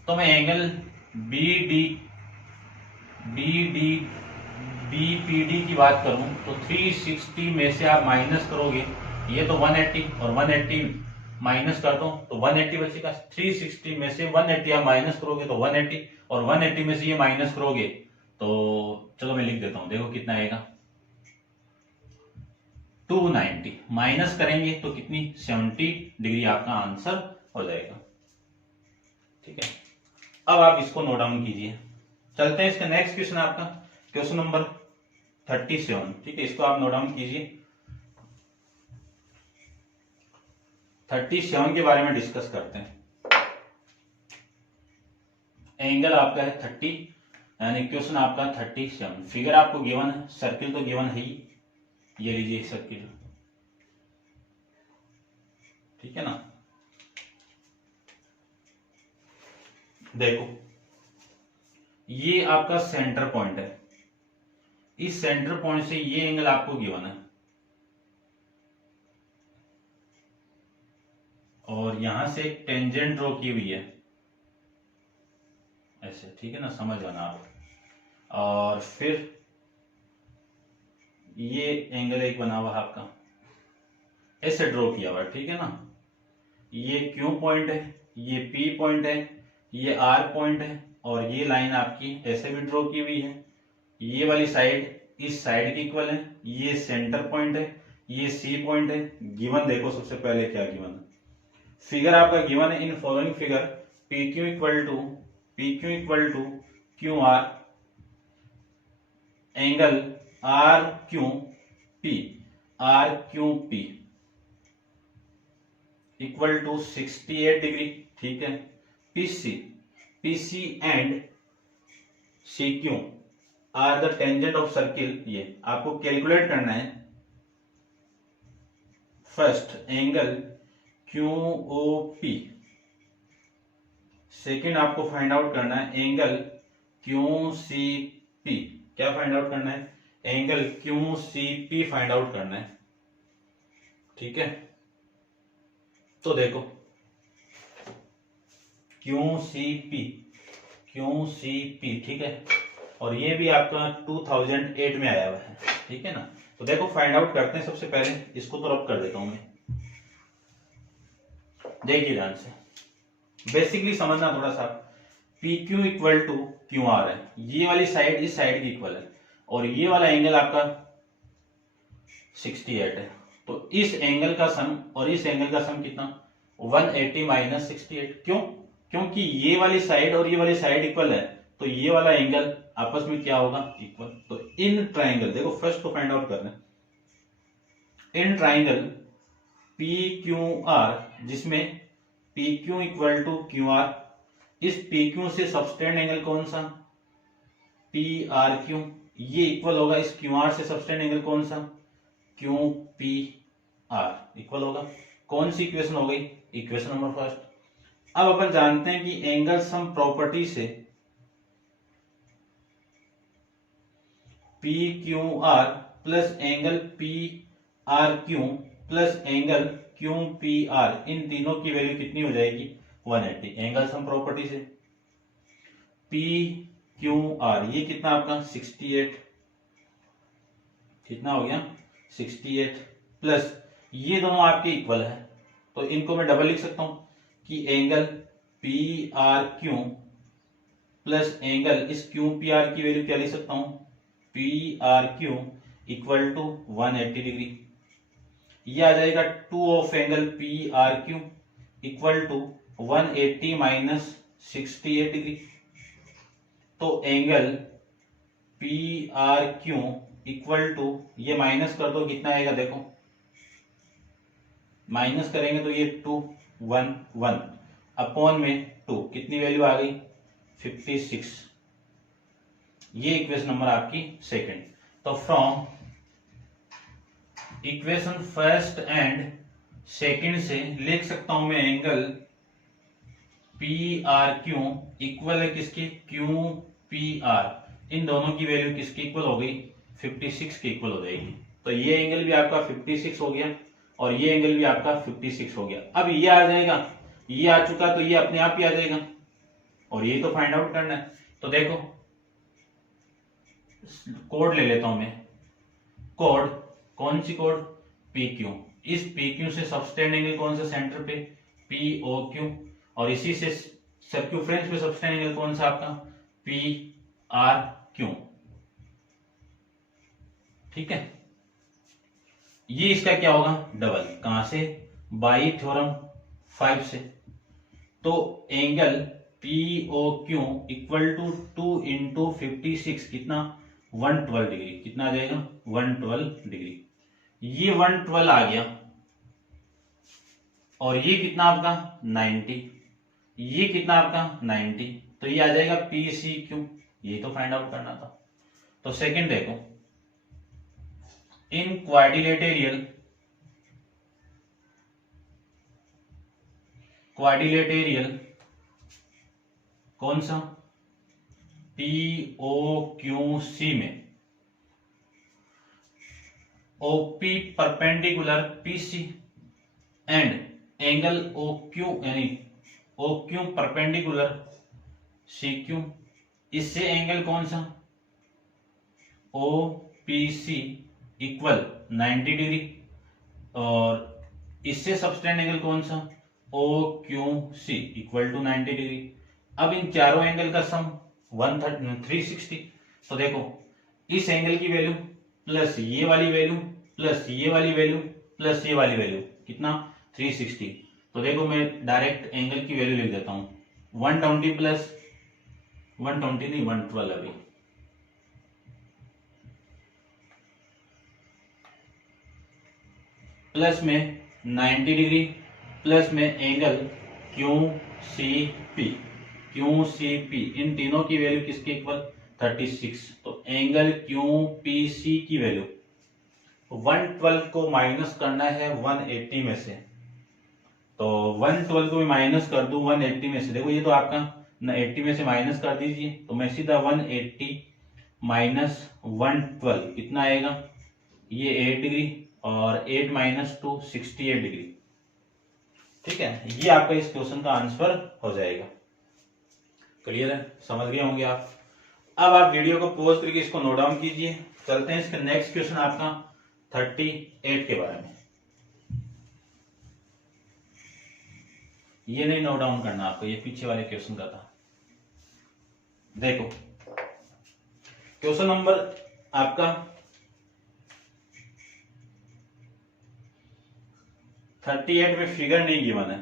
तो मैं एंगल BPD की बात करूं तो 360 में से आप माइनस करोगे, ये तो 180 और 180 माइनस कर दो तो 180 बचेगा। 360 में से 180 आप माइनस करोगे तो 180, और 180 में से ये माइनस करोगे तो चलो मैं लिख देता हूं, देखो कितना आएगा 290, माइनस करेंगे तो कितनी 70 डिग्री आपका आंसर हो जाएगा। ठीक है, अब आप इसको नोट डाउन कीजिए। चलते हैं इसका नेक्स्ट क्वेश्चन, आपका क्वेश्चन नंबर 37। ठीक है, इसको आप नोट डाउन कीजिए। 37 के बारे में डिस्कस करते हैं। एंगल आपका है 30, यानी क्वेश्चन आपका 37। फिगर आपको गिवन है, सर्किल तो गिवन है ही, ये लीजिए सर्किल। ठीक है ना। देखो ये आपका सेंटर पॉइंट है, इस सेंटर पॉइंट से ये एंगल आपको गिवन है, और यहां से एक टेंजेंट ड्रॉ की हुई है ऐसे। ठीक है ना, समझ आना आप। और फिर ये एंगल एक बना हुआ है आपका, ऐसे ड्रॉ किया हुआ है। ठीक है ना, ये Q पॉइंट है, ये P पॉइंट है, ये R पॉइंट है, और ये लाइन आपकी ऐसे भी ड्रॉ की हुई है। ये वाली साइड इस साइड की इक्वल है, ये सेंटर पॉइंट है, ये C पॉइंट है। गिवन देखो सबसे पहले क्या गिवन है, फिगर आपका गिवन है in following figure PQ equal to QR angle RQP equal to 68 degree. ठीक है, PC and CQ are the tangent of circle. ये आपको कैलकुलेट करना है। फर्स्ट एंगल QOP, सेकेंड आपको फाइंड आउट करना है एंगल QCP। क्या फाइंड आउट करना है, एंगल QCP फाइंड आउट करना है। ठीक है, तो देखो QCP, ठीक है, और ये भी आपका 2008 में आया हुआ है। ठीक है ना, तो देखो फाइंड आउट करते हैं। सबसे पहले इसको तो रब कर देता हूं मैं, देखिए ध्यान से, बेसिकली समझना थोड़ा सा। PQ इक्वल टू QR है, ये वाली साइड इस साइड की इक्वल है, और ये वाला एंगल आपका 68 है। तो इस एंगल का सम और इस एंगल का सम कितना 180 माइनस 68। क्यों, क्योंकि ये वाली साइड और ये वाली साइड इक्वल है, तो ये वाला एंगल आपस में क्या होगा इक्वल। तो इन ट्राइंगल, देखो फर्स्ट को फाइंड आउट करना है, in triangle P Q R, जिसमें P Q equal to Q R, इस पी क्यू से सबटेंड एंगल कौन सा, पी आर क्यू, ये इक्वल होगा इस क्यू आर से सबटेंड एंगल कौन सा, क्यू पी आर, इक्वल होगा। कौन सी इक्वेशन हो गई, इक्वेशन नंबर फर्स्ट। अब अपन जानते हैं कि एंगल सम प्रॉपर्टी से P Q R plus angle P R Q plus angle Q P R, इन तीनों की वैल्यू कितनी हो जाएगी, 180। एंगल सम प्रॉपर्टी से पी क्यू आर, ये कितना आपका 68, कितना हो गया 68, प्लस ये दोनों आपके इक्वल है, तो इनको मैं डबल लिख सकता हूं कि angle P R Q plus angle इस क्यू पी आर की वैल्यू क्या लिख सकता हूं, P R Q equal to 180 degree. ये आ जाएगा 2 of angle P R Q equal to 180 minus 68 degree. तो angle P R Q equal to, ये माइनस कर दो कितना आएगा, देखो माइनस करेंगे तो ये 211 अपॉन में 2, कितनी वैल्यू आ गई 56। ये इक्वेशन नंबर आपकी सेकंड। तो from equation first and second से लिख सकता हूं मैं angle P R Q equal है किसकी, क्यू पी आर, इन दोनों की वैल्यू किसकी इक्वल हो गई, 56 की इक्वल हो जाएगी। तो ये एंगल भी आपका 56 हो गया और ये एंगल भी आपका 56 हो गया। अब ये आ जाएगा, ये आ चुका तो ये अपने आप ही आ जाएगा, और ये तो फाइंड आउट करना है। तो देखो कोड ले लेता हूं मैं, कोड कौन सी कोड, पी क्यू, इस पी क्यू से सबटेंड एंगल कौन सा सेंटर पे, पी ओ क्यू, और इसी से सर्क्यूफ्रेंस पे सबटेंड एंगल कौन सा आपका, पी आर क्यू, ठीक है। ये इसका क्या होगा, डबल, कहां से, बाई थ्योरम 5 से। तो angle P O Q equal to 2 into 56, कितना 112 डिग्री, कितना आ जाएगा 112 डिग्री। ये 112 आ गया, और ये कितना आपका 90, ये कितना आपका 90, तो ये आ जाएगा पी सी क्यू, ये तो फाइंड आउट करना था। तो सेकंड देखो, इन क्वाड्रिलेटेरियल कौन सा, पी ओ क्यू सी में OP perpendicular PC and angle O Q, यानी O Q perpendicular C Q, इससे एंगल कौन सा, O P C equal 90 degree, और इससे सबटेंड एंगल कौन सा, O Q C equal to 90 degree. अब इन चारों एंगल का सम 360। तो देखो इस एंगल की वैल्यू प्लस ये वाली वैल्यू प्लस ये वाली वैल्यू प्लस ये वाली वैल्यू, कितना 360। तो देखो मैं डायरेक्ट एंगल की वैल्यू लिख देता हूं, 120 प्लस 120 नहीं 112 अभी, प्लस में 90 डिग्री प्लस में एंगल क्यू सी पी, इन तीनों की वैल्यू किसके इक्वल 36। तो एंगल क्यू पी सी की वैल्यू 112 को माइनस करना है 180 में से, तो 112 को मैं माइनस कर दूं 180 में से, देखो ये तो आपका 80 में से माइनस कर दीजिए, तो मैं सीधा 180 माइनस 112 कितना आएगा, ये 8 डिग्री, और 8 माइनस 2 68 डिग्री, ठीक है। ये आपका इस क्वेश्चन का आंसर हो जाएगा। क्लियर है, समझ गए होंगे आप। अब आप वीडियो को पॉज करके इसको नोट डाउन कीजिए। चलते हैं इसका नेक्स्ट क्वेश्चन आपका 38 के बारे में। ये नहीं नोट डाउन करना आपको, ये पीछे वाले क्वेश्चन का था। देखो क्वेश्चन नंबर आपका 38 में फिगर नहीं गिवन है।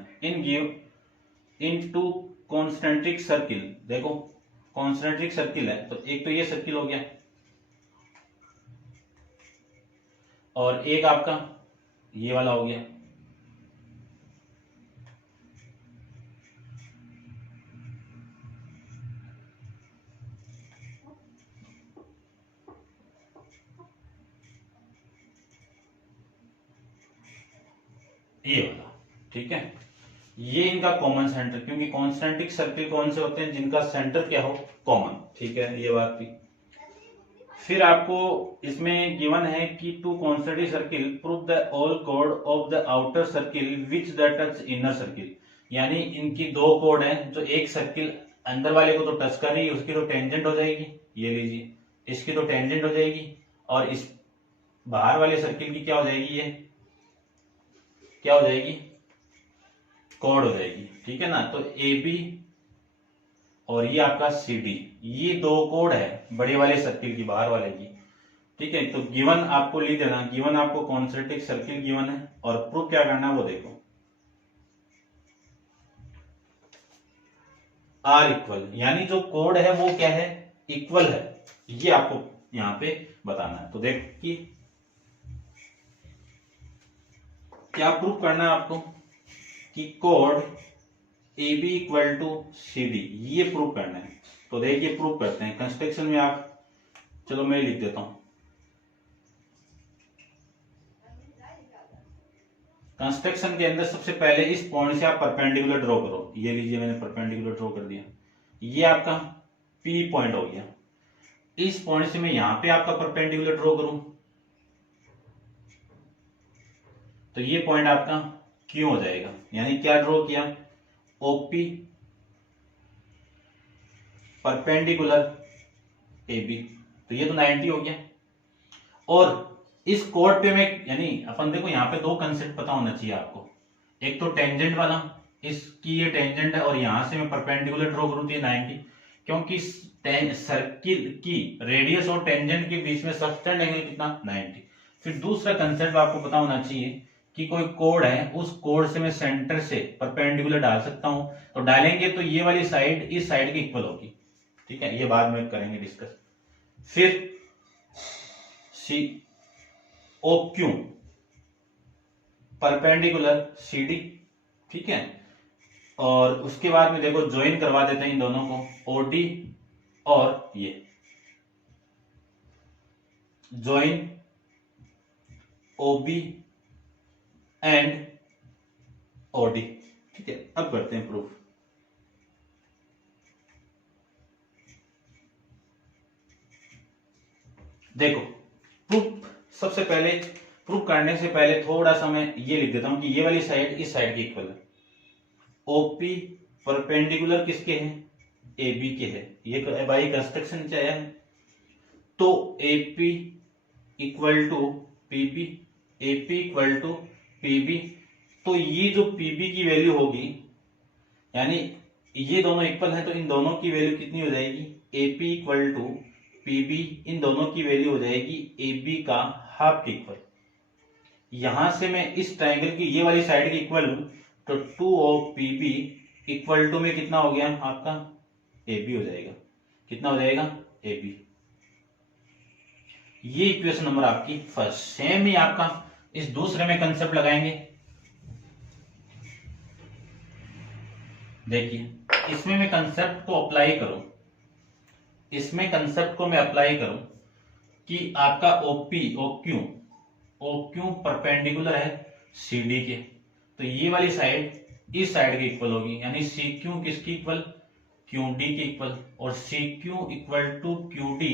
इन टू कॉन्सेंट्रिक सर्किल, देखो कॉन्सेंट्रिक सर्किल है, तो एक तो ये सर्किल हो गया, और एक आपका ये वाला हो गया, ये वाला, ठीक है। ये इनका कॉमन सेंटर, क्योंकि कॉन्सेंट्रिक सर्किल कौन से होते हैं जिनका सेंटर क्या हो, कॉमन, ठीक है, ये बात भी। फिर आपको इसमें गिवन है कि to concentric circle prove the all code of the outer circle which the touch inner circle, यानी इनकी दो कोड हैं, जो एक सर्किल अंदर वाले को तो टच कर रही है, उसकी तो टेंजेंट हो जाएगी, ये लीजिए, इसकी तो टेंजेंट हो जाएगी, और इस बाहर वाले सर्किल की क्या हो जाएगी, ये क्या हो जाएगी, कोड हो जाएगी, ठीक है ना। तो ए बी और ये आपका सी डी, ये दो कोड है बड़े वाले सर्किल की, बाहर वाले की, ठीक है। तो गिवन आपको लिख देना, गिवन आपको कॉन्सेंट्रिक सर्किल गिवन है, और प्रूफ क्या करना है वो देखो, आर इक्वल, यानी जो कोड है वो क्या है, इक्वल है, ये आपको यहां पे बताना है। तो देखो कि क्या प्रूफ करना है आपको, कि कोड A B equal to C D, ये प्रूफ करना है। तो देखिए प्रूफ करते हैं कंस्ट्रक्शन में आप, चलो मैं लिख देता हूं, कंस्ट्रक्शन के अंदर सबसे पहले इस पॉइंट से आप परपेंडिकुलर ड्रॉ करो, ये लीजिए मैंने परपेंडिकुलर ड्रॉ कर दिया, ये आपका पी पॉइंट हो गया। इस पॉइंट से मैं यहां पे आपका परपेंडिकुलर ड्रॉ करूं, तो ये पॉइंट आपका क्यू हो जाएगा, यानी क्या ड्रॉ किया, ओपी परपेंडिकुलर ए बी, तो ये तो 90 हो गया। और इस कोड पे मैं, यानी अपन देखो यहाँ पे दो कंसेप्ट पता होना चाहिए आपको, एक तो टेंजेंट वाला, इसकी ये टेंजेंट है, और यहां से मैं परपेंडिकुलर ड्रॉ करूं तो ये 90, क्योंकि सर्किल की रेडियस और टेंजेंट के बीच में सबटेंड एंगल कितना, 90। फिर दूसरा कंसेप्ट आपको पता होना चाहिए कि कोई कोड है, उस कोड से मैं सेंटर से परपेंडिकुलर डाल सकता हूं, तो डालेंगे तो ये वाली साइड इस साइड की इक्वल होगी, ठीक है, ये बाद में करेंगे डिस्कस। फिर C O Q perpendicular C D, ठीक है, और उसके बाद में देखो ज्वाइन करवा देते हैं इन दोनों को, ओडी और ये ज्वाइन ओबी एंड ओडी, ठीक है। अब करते हैं प्रूफ। देखो प्रूफ, सबसे पहले प्रूफ करने से पहले थोड़ा सा मैं ये लिख देता हूं कि ये वाली साइड इस साइड की इक्वल है, ओपी परपेंडिकुलर किसके हैं, ए बी के है, ये बाई कंस्ट्रक्शन क्या है, तो AP equal to PB, AP equal to PB, तो ये जो पीबी की वैल्यू होगी, यानी ये दोनों इक्वल है, तो इन दोनों की वैल्यू कितनी हो जाएगी, एपी इक्वल टू पीबी, इन दोनों की वैल्यू हो जाएगी एबी का हाफ इक्वल। यहां से मैं इस ट्रायंगल की ये वाली साइड की इक्वल हूं, तो 2 ऑफ पीबी इक्वल टू में कितना हो गया आपका, एबी हो जाएगा, कितना हो जाएगा, एबी। ये इक्वेशन नंबर आपकी फर्स्ट। सेम ही आपका इस दूसरे में कंसेप्ट लगाएंगे, देखिए इसमें मैं कंसेप्ट को अप्लाई करूं, इसमें कंसेप्ट को मैं अप्लाई करूं कि आपका ओपी ओक्यू परपेंडिकुलर है सीडी के, तो ये वाली साइड इस साइड की इक्वल होगी, यानी सी क्यू किसकी इक्वल, क्यू डी की इक्वल, और C Q equal to Q D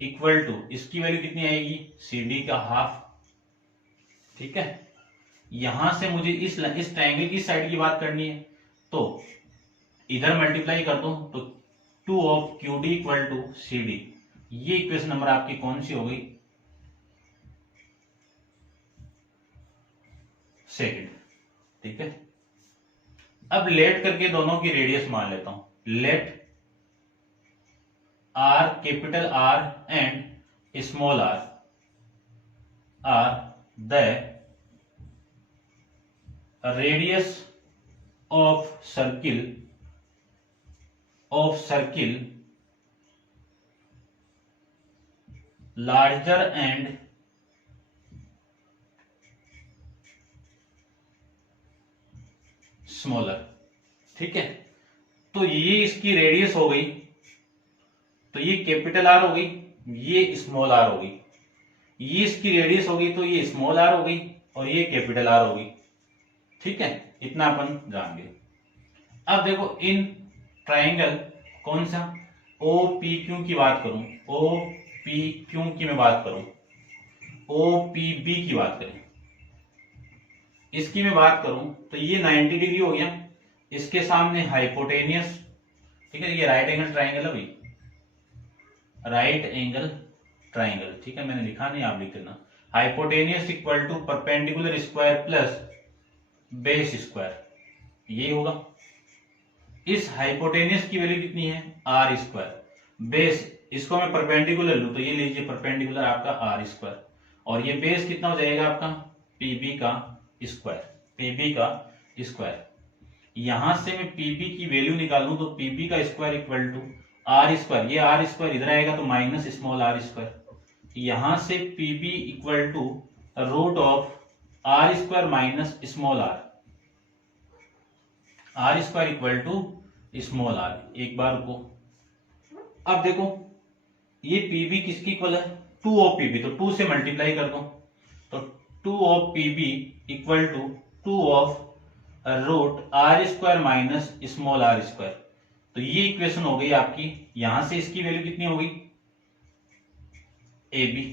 equal to इसकी वैल्यू कितनी आएगी, सी डी का हाफ, ठीक है। यहां से मुझे इस ट्रायंगल की साइड की बात करनी है, तो इधर मल्टीप्लाई कर दूं तो 2 of Q D equal to C D, ये इक्वेशन नंबर आपकी कौन सी हो गई, सेकंड, ठीक है। अब लेट करके दोनों की रेडियस मान लेता हूं, let R capital R and small R the radius of circle larger and smaller, ठीक है। तो ये इसकी रेडियस हो गई, तो ये कैपिटल आर हो गई, ये स्मॉल आर हो गई, ये इसकी रेडियस होगी तो ये स्मॉल आर हो गई और ये कैपिटल आर होगी, ठीक है, इतना अपन जान गए। अब देखो इन ट्राइंगल कौन सा ओ पी क्यू की बात करूं, ओ पी क्यू की मैं बात करूं, ओ पी बी की बात करें, इसकी मैं बात करूं तो ये 90 डिग्री हो गया, इसके सामने हाइपोटेनियस, ठीक है, ये राइट एंगल ट्राइंगल है भाई, राइट एंगल ट्राइंगल, ठीक है, मैंने लिखा नहीं, आप लिख लेना। Hypotenuse equal to perpendicular square plus base square, ये होगा। इस हाइपोटेनियस की वैल्यू कितनी है, आर स्क्वायर, बेस इसको मैं परपेंडिकुलर लूं तो ये लीजिए परपेंडिकुलर आपका आर स्क्वायर, और ये बेस कितना हो जाएगा आपका पीबी का स्क्वायर, पीबी का स्क्वायर। यहां से मैं पीबी की वैल्यू निकालूं तो पीबी का square equal to R square, ये आर स्क्वायर इधर आएगा तो माइनस स्मॉल आर स्क्वायर, यहां से PB equal to root of R square minus small R, R square equal to small R. एक बार को अब देखो ये पीबी किसकी इक्वल है, 2 ऑफ पीबी, तो 2 से मल्टीप्लाई कर दो, तो 2 of PB equal to 2 of root R square minus small R square, तो ये इक्वेशन हो गई आपकी। यहां से इसकी वैल्यू कितनी होगी ए बी,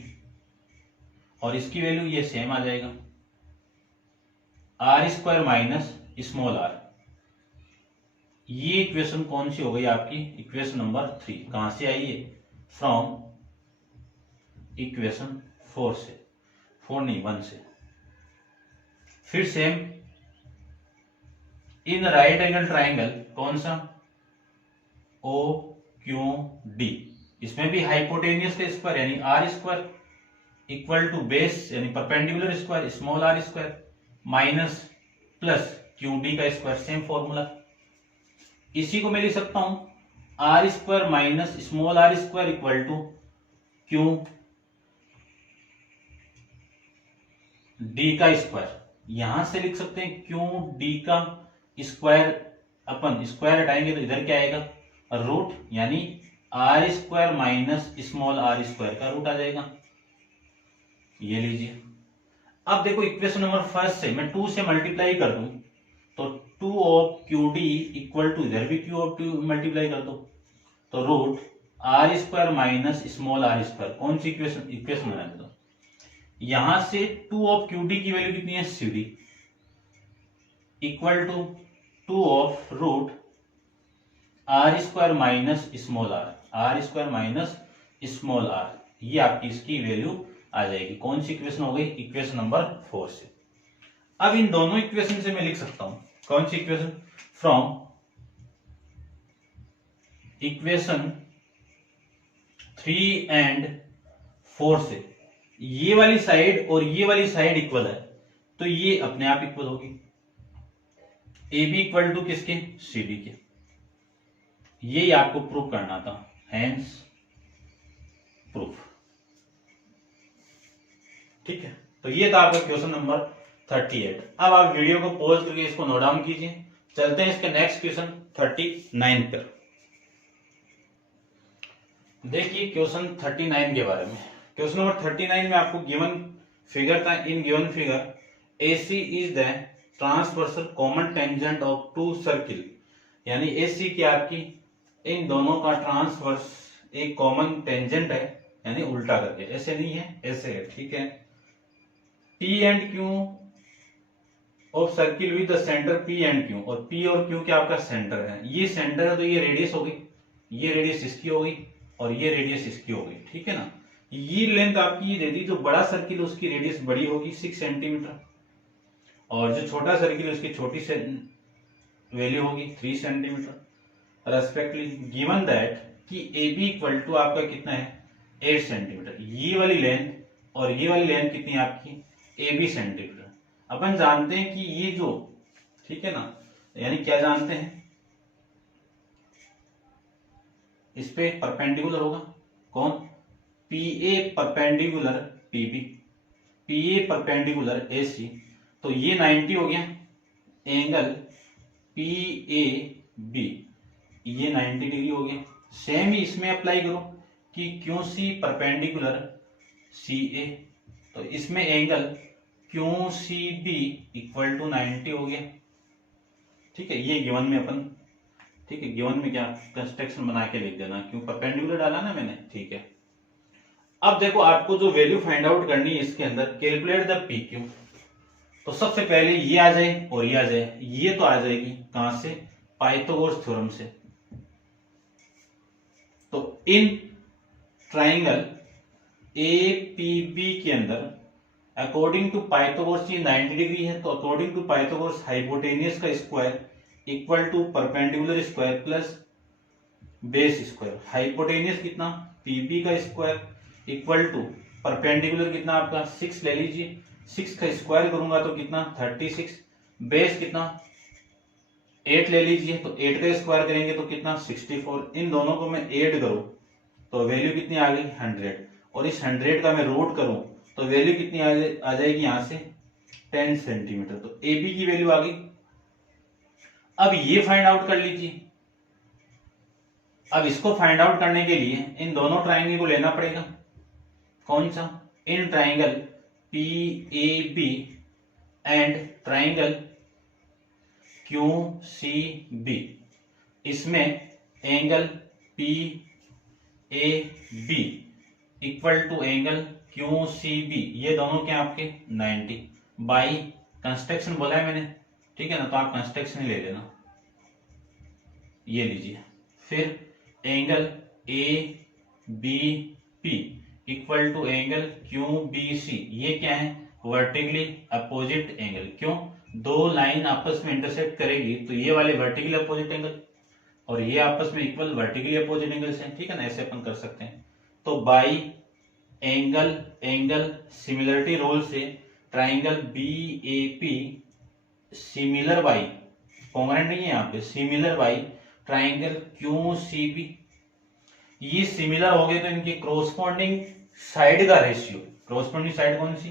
और इसकी वैल्यू ये सेम आ जाएगा R square minus small R. ये इक्वेशन कौन सी हो गई आपकी, इक्वेशन नंबर 3। कहां से आई है, फ्रॉम इक्वेशन 4 से, 4 नहीं 1 से। फिर same in right angle triangle कौन सा, ओ क्यू डी, इसमें भी हाइपोटेनियस का स्क्वायर यानी R square equal to base यानी perpendicular square small R square minus plus Q D का स्क्वायर, सेम फॉर्मूला। इसी को मैं लिख सकता हूं R square minus small R square equal to Q D का स्क्वायर, यहां से लिख सकते हैं क्यू डी का स्क्वायर, अपन स्क्वायर हटाएंगे तो इधर क्या आएगा रूट, यानी R square minus small R square का रूट आ जाएगा, ये लीजिए। अब देखो इक्वेशन नंबर 1 से मैं 2 से मल्टीप्लाई कर दूं तो 2 of Q D equal to इधर भी क्यू ऑफ टू मल्टीप्लाई कर दो तो root R square minus small R square, कौन सी इक्वेशन बनाने दो। यहां से 2 ऑफ क्यू डी की वैल्यू कितनी है C D equal to 2 of root R square minus small R, R square minus small R, ये आपकी इसकी वैल्यू आ जाएगी। कौन सी इक्वेशन हो गई, इक्वेशन नंबर 4 से। अब इन दोनों इक्वेशन से मैं लिख सकता हूं कौन सी इक्वेशन, फ्रॉम इक्वेशन 3 एंड 4 से, ये वाली साइड और ये वाली साइड इक्वल है तो ये अपने आप इक्वल होगी, ए बी इक्वल टू किसके, सी डी के। यही आपको प्रूव करना था, हेंस प्रूफ। ठीक है, तो ये था आपका क्वेश्चन नंबर 38। अब आप वीडियो को पॉज करके इसको नोट डाउन कीजिए। चलते हैं इसके नेक्स्ट क्वेश्चन 39 पर। देखिए क्वेश्चन 39 के बारे में। क्वेश्चन नंबर 39 में आपको गिवन फिगर था, in given figure AC is the transversal common tangent of 2 circle, यानी AC की आपकी इन दोनों का ट्रांसवर्स एक कॉमन टेंजेंट है, यानी उल्टा करके, ऐसे नहीं है ऐसे है, ठीक है। P and Q of circle with the centre P and Q, और P और Q क्या आपका सेंटर है, ये सेंटर है तो ये रेडियस होगी, ये रेडियस इसकी होगी और ये रेडियस इसकी होगी, ठीक है ना। ये लेंथ आपकी देती, जो बड़ा सर्किल उसकी रेडियस बड़ी होगी 6 सेंटीमीटर, और जो छोटा सर्किल उसकी छोटी से वैल्यू होगी 3 सेंटीमीटर रेस्पेक्टिवली। गिवन दैट कि AB इक्वल टू आपका कितना है 8 सेंटीमीटर, ये वाली लेंथ और ये वाली लेंथ कितनी है आपकी AB सेंटीमीटर। अपन जानते हैं कि ये जो, ठीक है ना, यानी क्या जानते हैं, इस पे परपेंडिकुलर होगा कौन, PA perpendicular PB, PA perpendicular AC, तो ये 90 हो गया, एंगल PAB ये 90 डिग्री हो गया। सेम ही इसमें अप्लाई करो कि QC परपेंडिकुलर CA, तो इसमें एंगल QCB इक्वल टू 90 हो गया। ठीक है, ये गिवन में अपन, ठीक है, गिवन में क्या कंस्ट्रक्शन बना के लिख देना, क्यों परपेंडिकुलर डाला ना मैंने। ठीक है, अब देखो आपको जो वैल्यू फाइंड आउट करनी है इसके अंदर, कैलकुलेट द PQ। तो सबसे पहले ये आ जाए और ये आ जाए, ये तो आ जाएगी कहां से, पाइथागोरस थ्योरम से। तो इन ट्राइंगल APB के अंदर अकॉर्डिंग टू पाइथागोरस ये 90 डिग्री है, तो अकॉर्डिंग टू पाइथागोरस हाइपोटेनियस का square equal to perpendicular square plus base square. Hypotenuse कितना, PB का स्क्वायर इक्वल टू परपेंडिकुलर कितना आपका 6 ले लीजिए, 6 का स्क्वायर करूंगा तो कितना 36, बेस कितना 8 ले लीजिए, तो 8 का स्क्वायर करेंगे तो कितना 64। इन दोनों को मैं ऐड करूं तो वैल्यू कितनी आ गई 100, और इस 100 का मैं रूट करूं तो वैल्यू कितनी आ जाएगी यहां से 10 सेंटीमीटर। तो AB की वैल्यू आ गई। अब ये फाइंड आउट कर लीजिए। अब इसको फाइंड आउट करने के लिए इन दोनों ट्राइंगल को लेना पड़ेगा। कौन सा, in triangle PAB and triangle QCB, इसमें angle PAB equal to angle QCB, ये दोनों क्या आपके 90 बाई कंस्ट्रक्शन बोला है मैंने। ठीक है ना, तो आप कंस्ट्रक्शन ही ले लेना, ये लीजिए। फिर angle ABP equal to angle QBC, ये क्या है वर्टिकली अपोजिट एंगल। क्यों, दो लाइन आपस में इंटरसेक्ट करेगी तो ये वाले वर्टिकली अपोजिट एंगल और ये आपस में इक्वल वर्टिकली अपोजिट एंगल्स हैं। ठीक है ना, ऐसे अपन कर सकते हैं। तो बाई एंगल सिमिलरिटी रूल से triangle BAP similar by, congruent नहीं है यहाँ पे, सिमिलर बाई ट्राइंगल QCB, ये सिमिलर हो गए तो इनके क्रोस्पॉन्डिंग साइड का रेशियो, क्रोस्पॉन्डिंग साइड कौन सी,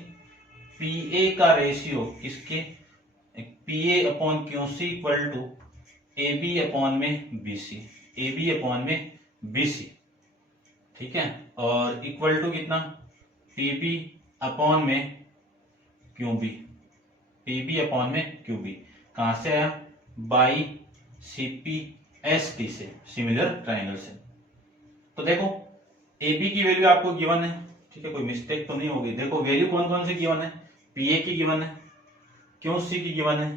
PA का रेशियो किसके, PA upon QC equal to AB upon में BC, AB अपॉन में BC। ठीक है, और इक्वल टू कितना PB अपॉन में QB, PB अपॉन में QB कहां से आया, बाई CPST से, सिमिलर ट्राइंगल से। तो देखो AB की वैल्यू आपको गिवन है। ठीक है, कोई मिस्टेक तो नहीं होगी। देखो वैल्यू कौन कौन सी गिवन है, PA की गिवन है, QC की गिवन है,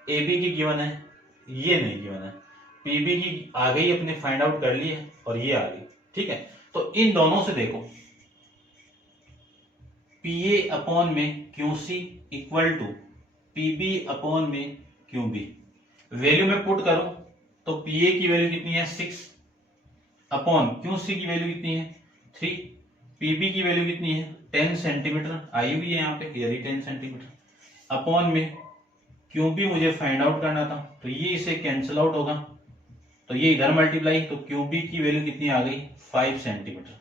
AB की गिवन है, ये नहीं गिवन है। PB की आ गई, अपने फाइंड आउट कर ली है, और ये आ गई। ठीक है, तो इन दोनों से देखो PA अपॉन में QC equal to PB upon में QB, वैल्यू में पुट करो तो PA की वैल्यू कितनी है 6 अपॉन QC की वैल्यू कितनी है 3, PB की वैल्यू कितनी है 10 सेंटीमीटर आई हुई है यहाँ पे, यदि 10 सेंटीमीटर अपॉन में QB मुझे फाइंड आउट करना था, तो ये इसे कैंसिल आउट होगा, तो ये इधर मल्टीप्लाई, तो QB की वैल्यू कितनी आ गई 5 सेंटीमीटर,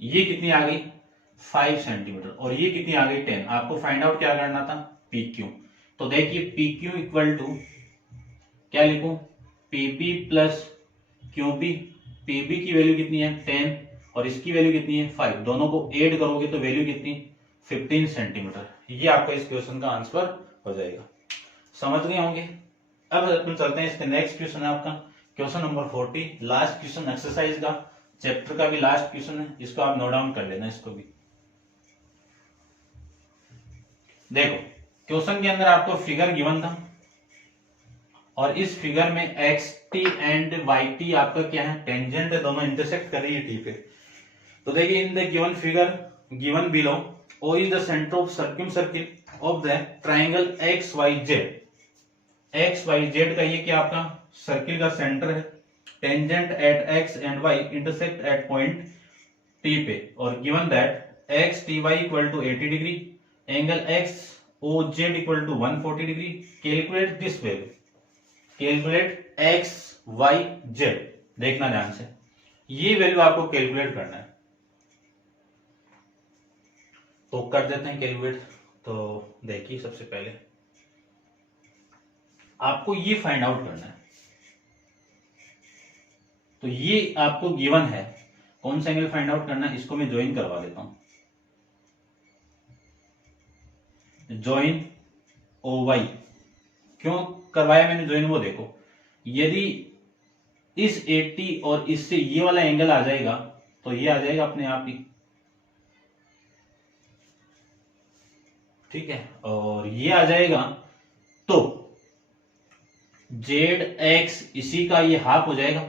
ये कितनी आ गई 5 सेंटीमीटर, और ये कितनी आ गई 10। आपको फाइंड आउट क्या करना था PQ। तो देखिए PQ इक्वल टू क्या लिखूं, PB प्लस QB, PB की वैल्यू कितनी है 10 और इसकी वैल्यू कितनी है 5, दोनों को ऐड करोगे तो वैल्यू कितनी 15 सेंटीमीटर। ये आपका इस क्वेश्चन का आंसर हो जाएगा। समझ गए होंगे। अब अपन चलते हैं इसके नेक्स्ट क्वेश्चन है आपका question number 40, last question exercise का, चैप्टर का भी लास्ट क्वेश्चन है, इसको आप नोट डाउन कर लेना इसको भी। देखो क्वेश्चन के अंदर आपको फिगर गिवन था और इस फिगर में xt एंड yt आपका क्या है टेंजेंट है, दोनों इंटरसेक्ट कर रही है टी पे। तो देखिए इन the given figure given below O is the center of circumcircle of the triangle XYZ। XYZ का ये क्या आपका सर्किल का सेंटर है, tangent at x and y intersect at point T पे, और given that x ty equal to 80 degree, angle XOZ equal to 140 degree. Calculate this value, calculate XYZ, देखना ध्यान से, ये वैल्यू आपको कैलकुलेट करना है। तो कर देते हैं कैलकुलेट। तो देखिए सबसे पहले आपको ये फाइंड आउट करना है, तो ये आपको गिवन है, कौन सा एंगल फाइंड आउट करना है, इसको मैं ज्वाइन करवा देता हूं। Join O Y. क्यों करवाया मैंने ज्वाइन, वो देखो, यदि इस 80 और इससे ये वाला एंगल आ जाएगा तो ये आ जाएगा अपने आप ही, ठीक है, और ये आ जाएगा तो जेड एक्स इसी का ये हाफ हो जाएगा,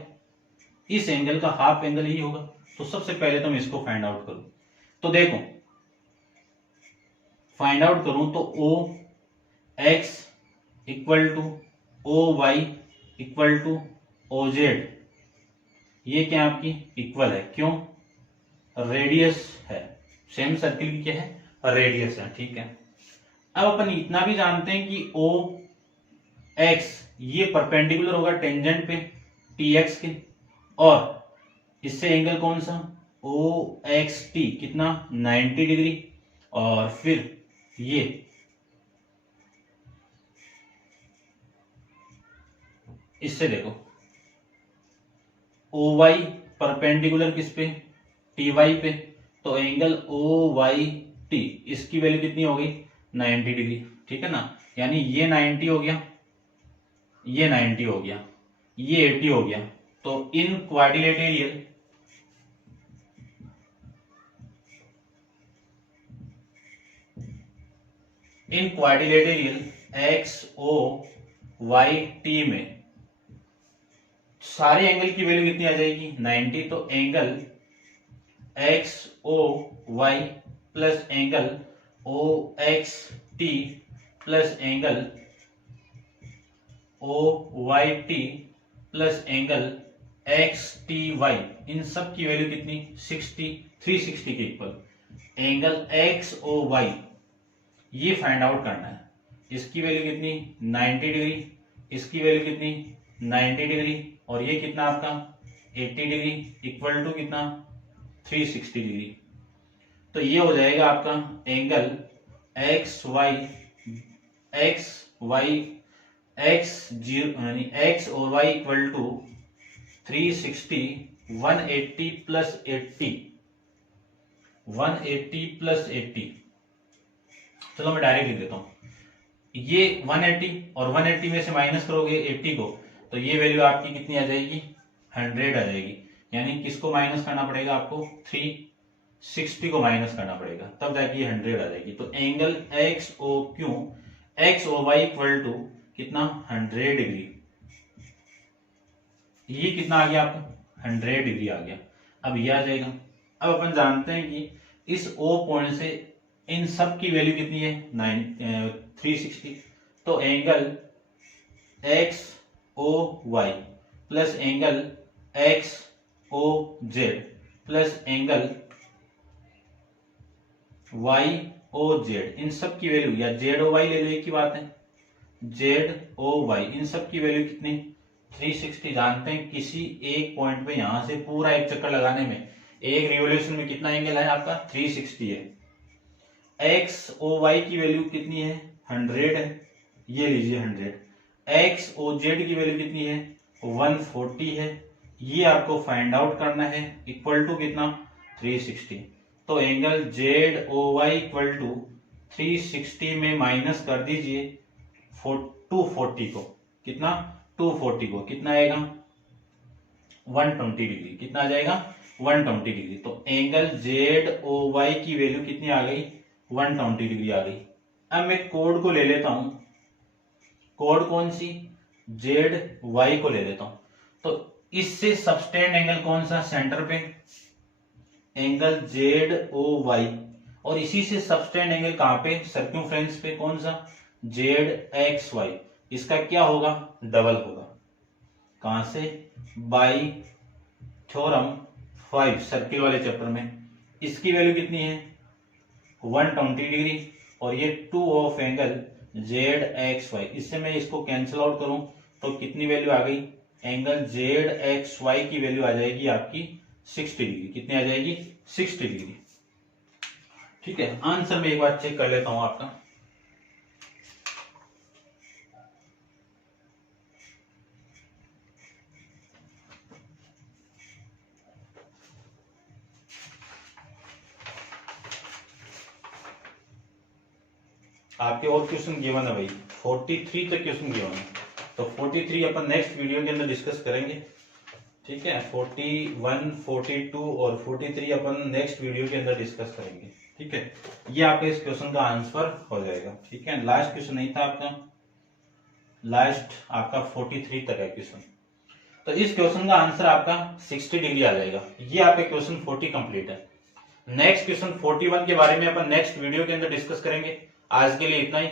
इस एंगल का हाफ एंगल ही होगा। तो सबसे पहले तो मैं इसको फाइंड आउट करूं, तो देखो फाइंड आउट करूं तो O X equal to O Y equal to O Z, ये क्या आपकी इक्वल है, क्यों, रेडियस है, सेम सर्किल की क्या है, रेडियस है, ठीक है। अब अपन इतना भी जानते हैं कि ओ एक्स ये परपेंडिकुलर होगा टेंजेंट पे टी एक्स के, और इससे एंगल कौन सा, ओ एक्स टी कितना 90 डिग्री, और फिर ये इससे देखो ओ वाई परपेंडिकुलर किस पे, टी वाई पे, तो एंगल ओ वाई टी इसकी वैल्यू कितनी हो गई 90 डिग्री, ठीक है ना, यानी ये 90 हो गया, ये 90 हो गया, ये 80 हो गया। तो in quadrilateral X O Y T में सारे एंगल की वैल्यू कितनी आ जाएगी 90, तो angle X O Y plus angle O X T plus angle O Y T plus angle X T Y, इन सब की वैल्यू कितनी 60, 360 के इक्वल। एंगल एक्स ओ वाई ये फाइंड आउट करना है, इसकी वैल्यू कितनी 90 डिग्री, इसकी वैल्यू कितनी 90 डिग्री, और ये कितना आपका 80 डिग्री इक्वल टू कितना 360 डिग्री। तो ये हो जाएगा आपका angle X Y X zero यानी एक्स और Y equal to 360, 180 plus 80, 180 plus 80, चलो मैं डायरेक्ट लिख देता हूं, ये 180 और 180 में से माइनस करोगे 80 को, तो ये वैल्यू आपकी कितनी आ जाएगी 100 आ जाएगी, यानी किसको माइनस करना पड़ेगा आपको 360 को माइनस करना पड़ेगा, तब जाके ये 100 आ जाएगी। तो angle X O Q X O Y equal to कितना 100 डिग्री, ये कितना आ गया आपका 100 डिग्री आ गया। अब ये आ जाएगा, अब अपन जानते हैं कि इस ओ पॉइंट से इन सब की वैल्यू कितनी है 360, तो angle X O Y plus angle X O Z plus angle Y O Z, इन सब की वैल्यू, या जेड ओ वाई ले लो एक ही बात है, जेड ओ वाई इन सब की वैल्यू कितनी 360। जानते हैं किसी एक पॉइंट पे यहां से पूरा एक चक्कर लगाने में एक रिवोल्यूशन में कितना एंगल है आपका 360 है। एक्स ओ वाई की वैल्यू कितनी है 100 है, ये लीजिए 100, एक्स ओ जेड की वैल्यू कितनी है 140 है, ये आपको फाइंड आउट करना है, इक्वल टू कितना 360। तो angle Z O Y equal to 360 में माइनस कर दीजिए 240 को, कितना 240 को कितना आएगा 120 डिग्री, कितना आ जाएगा 120 डिग्री। तो एंगल जेड ओ वाई की वैल्यू कितनी आ गई 120 डिग्री आ गई। अब मैं कोड को ले लेता हूं, कोड कौन सी जेड वाई को ले लेता हूं, तो इससे सबटेंड एंगल कौन सा सेंटर पे एंगल जेड ओ वाई, और इसी से सबटेंड एंगल कहां पे सर्कमफ्रेंस पे कौन सा जेड एक्स वाई, इसका क्या होगा डबल होगा, कहां से बाई थ्योरम 5 सर्किल वाले चैप्टर में, इसकी वैल्यू कितनी है 120 डिग्री, और ये 2 of angle Z X Y, इससे मैं इसको कैंसिल आउट करूं तो कितनी वैल्यू आ गई, एंगल जेड एक्स वाई की वैल्यू आ जाएगी आपकी 60 डिग्री, कितनी आ जाएगी 60 डिग्री। ठीक है, आंसर में एक बार चेक कर लेता हूं आपका, आपके और क्वेश्चन गिवन है भाई, 43 तक क्वेश्चन गिवन है, तो 43 अपन नेक्स्ट वीडियो के अंदर डिस्कस करेंगे, ठीक है। 41, 42 और 43 अपन नेक्स्ट वीडियो के अंदर डिस्कस करेंगे, ठीक है। ये आपके इस क्वेश्चन का आंसर हो जाएगा, ठीक है। लास्ट क्वेश्चन नहीं था आपका, लास्ट आपका 43 तक है क्वेश्चन, तो इस क्वेश्चन का आंसर आपका 60 डिग्री आ जाएगा। ये आपके क्वेश्चन 40 कंप्लीट है। नेक्स्ट क्वेश्चन 41 के बारे में अपन नेक्स्ट वीडियो के अंदर डिस्कस करेंगे। आज के लिए इतना ही।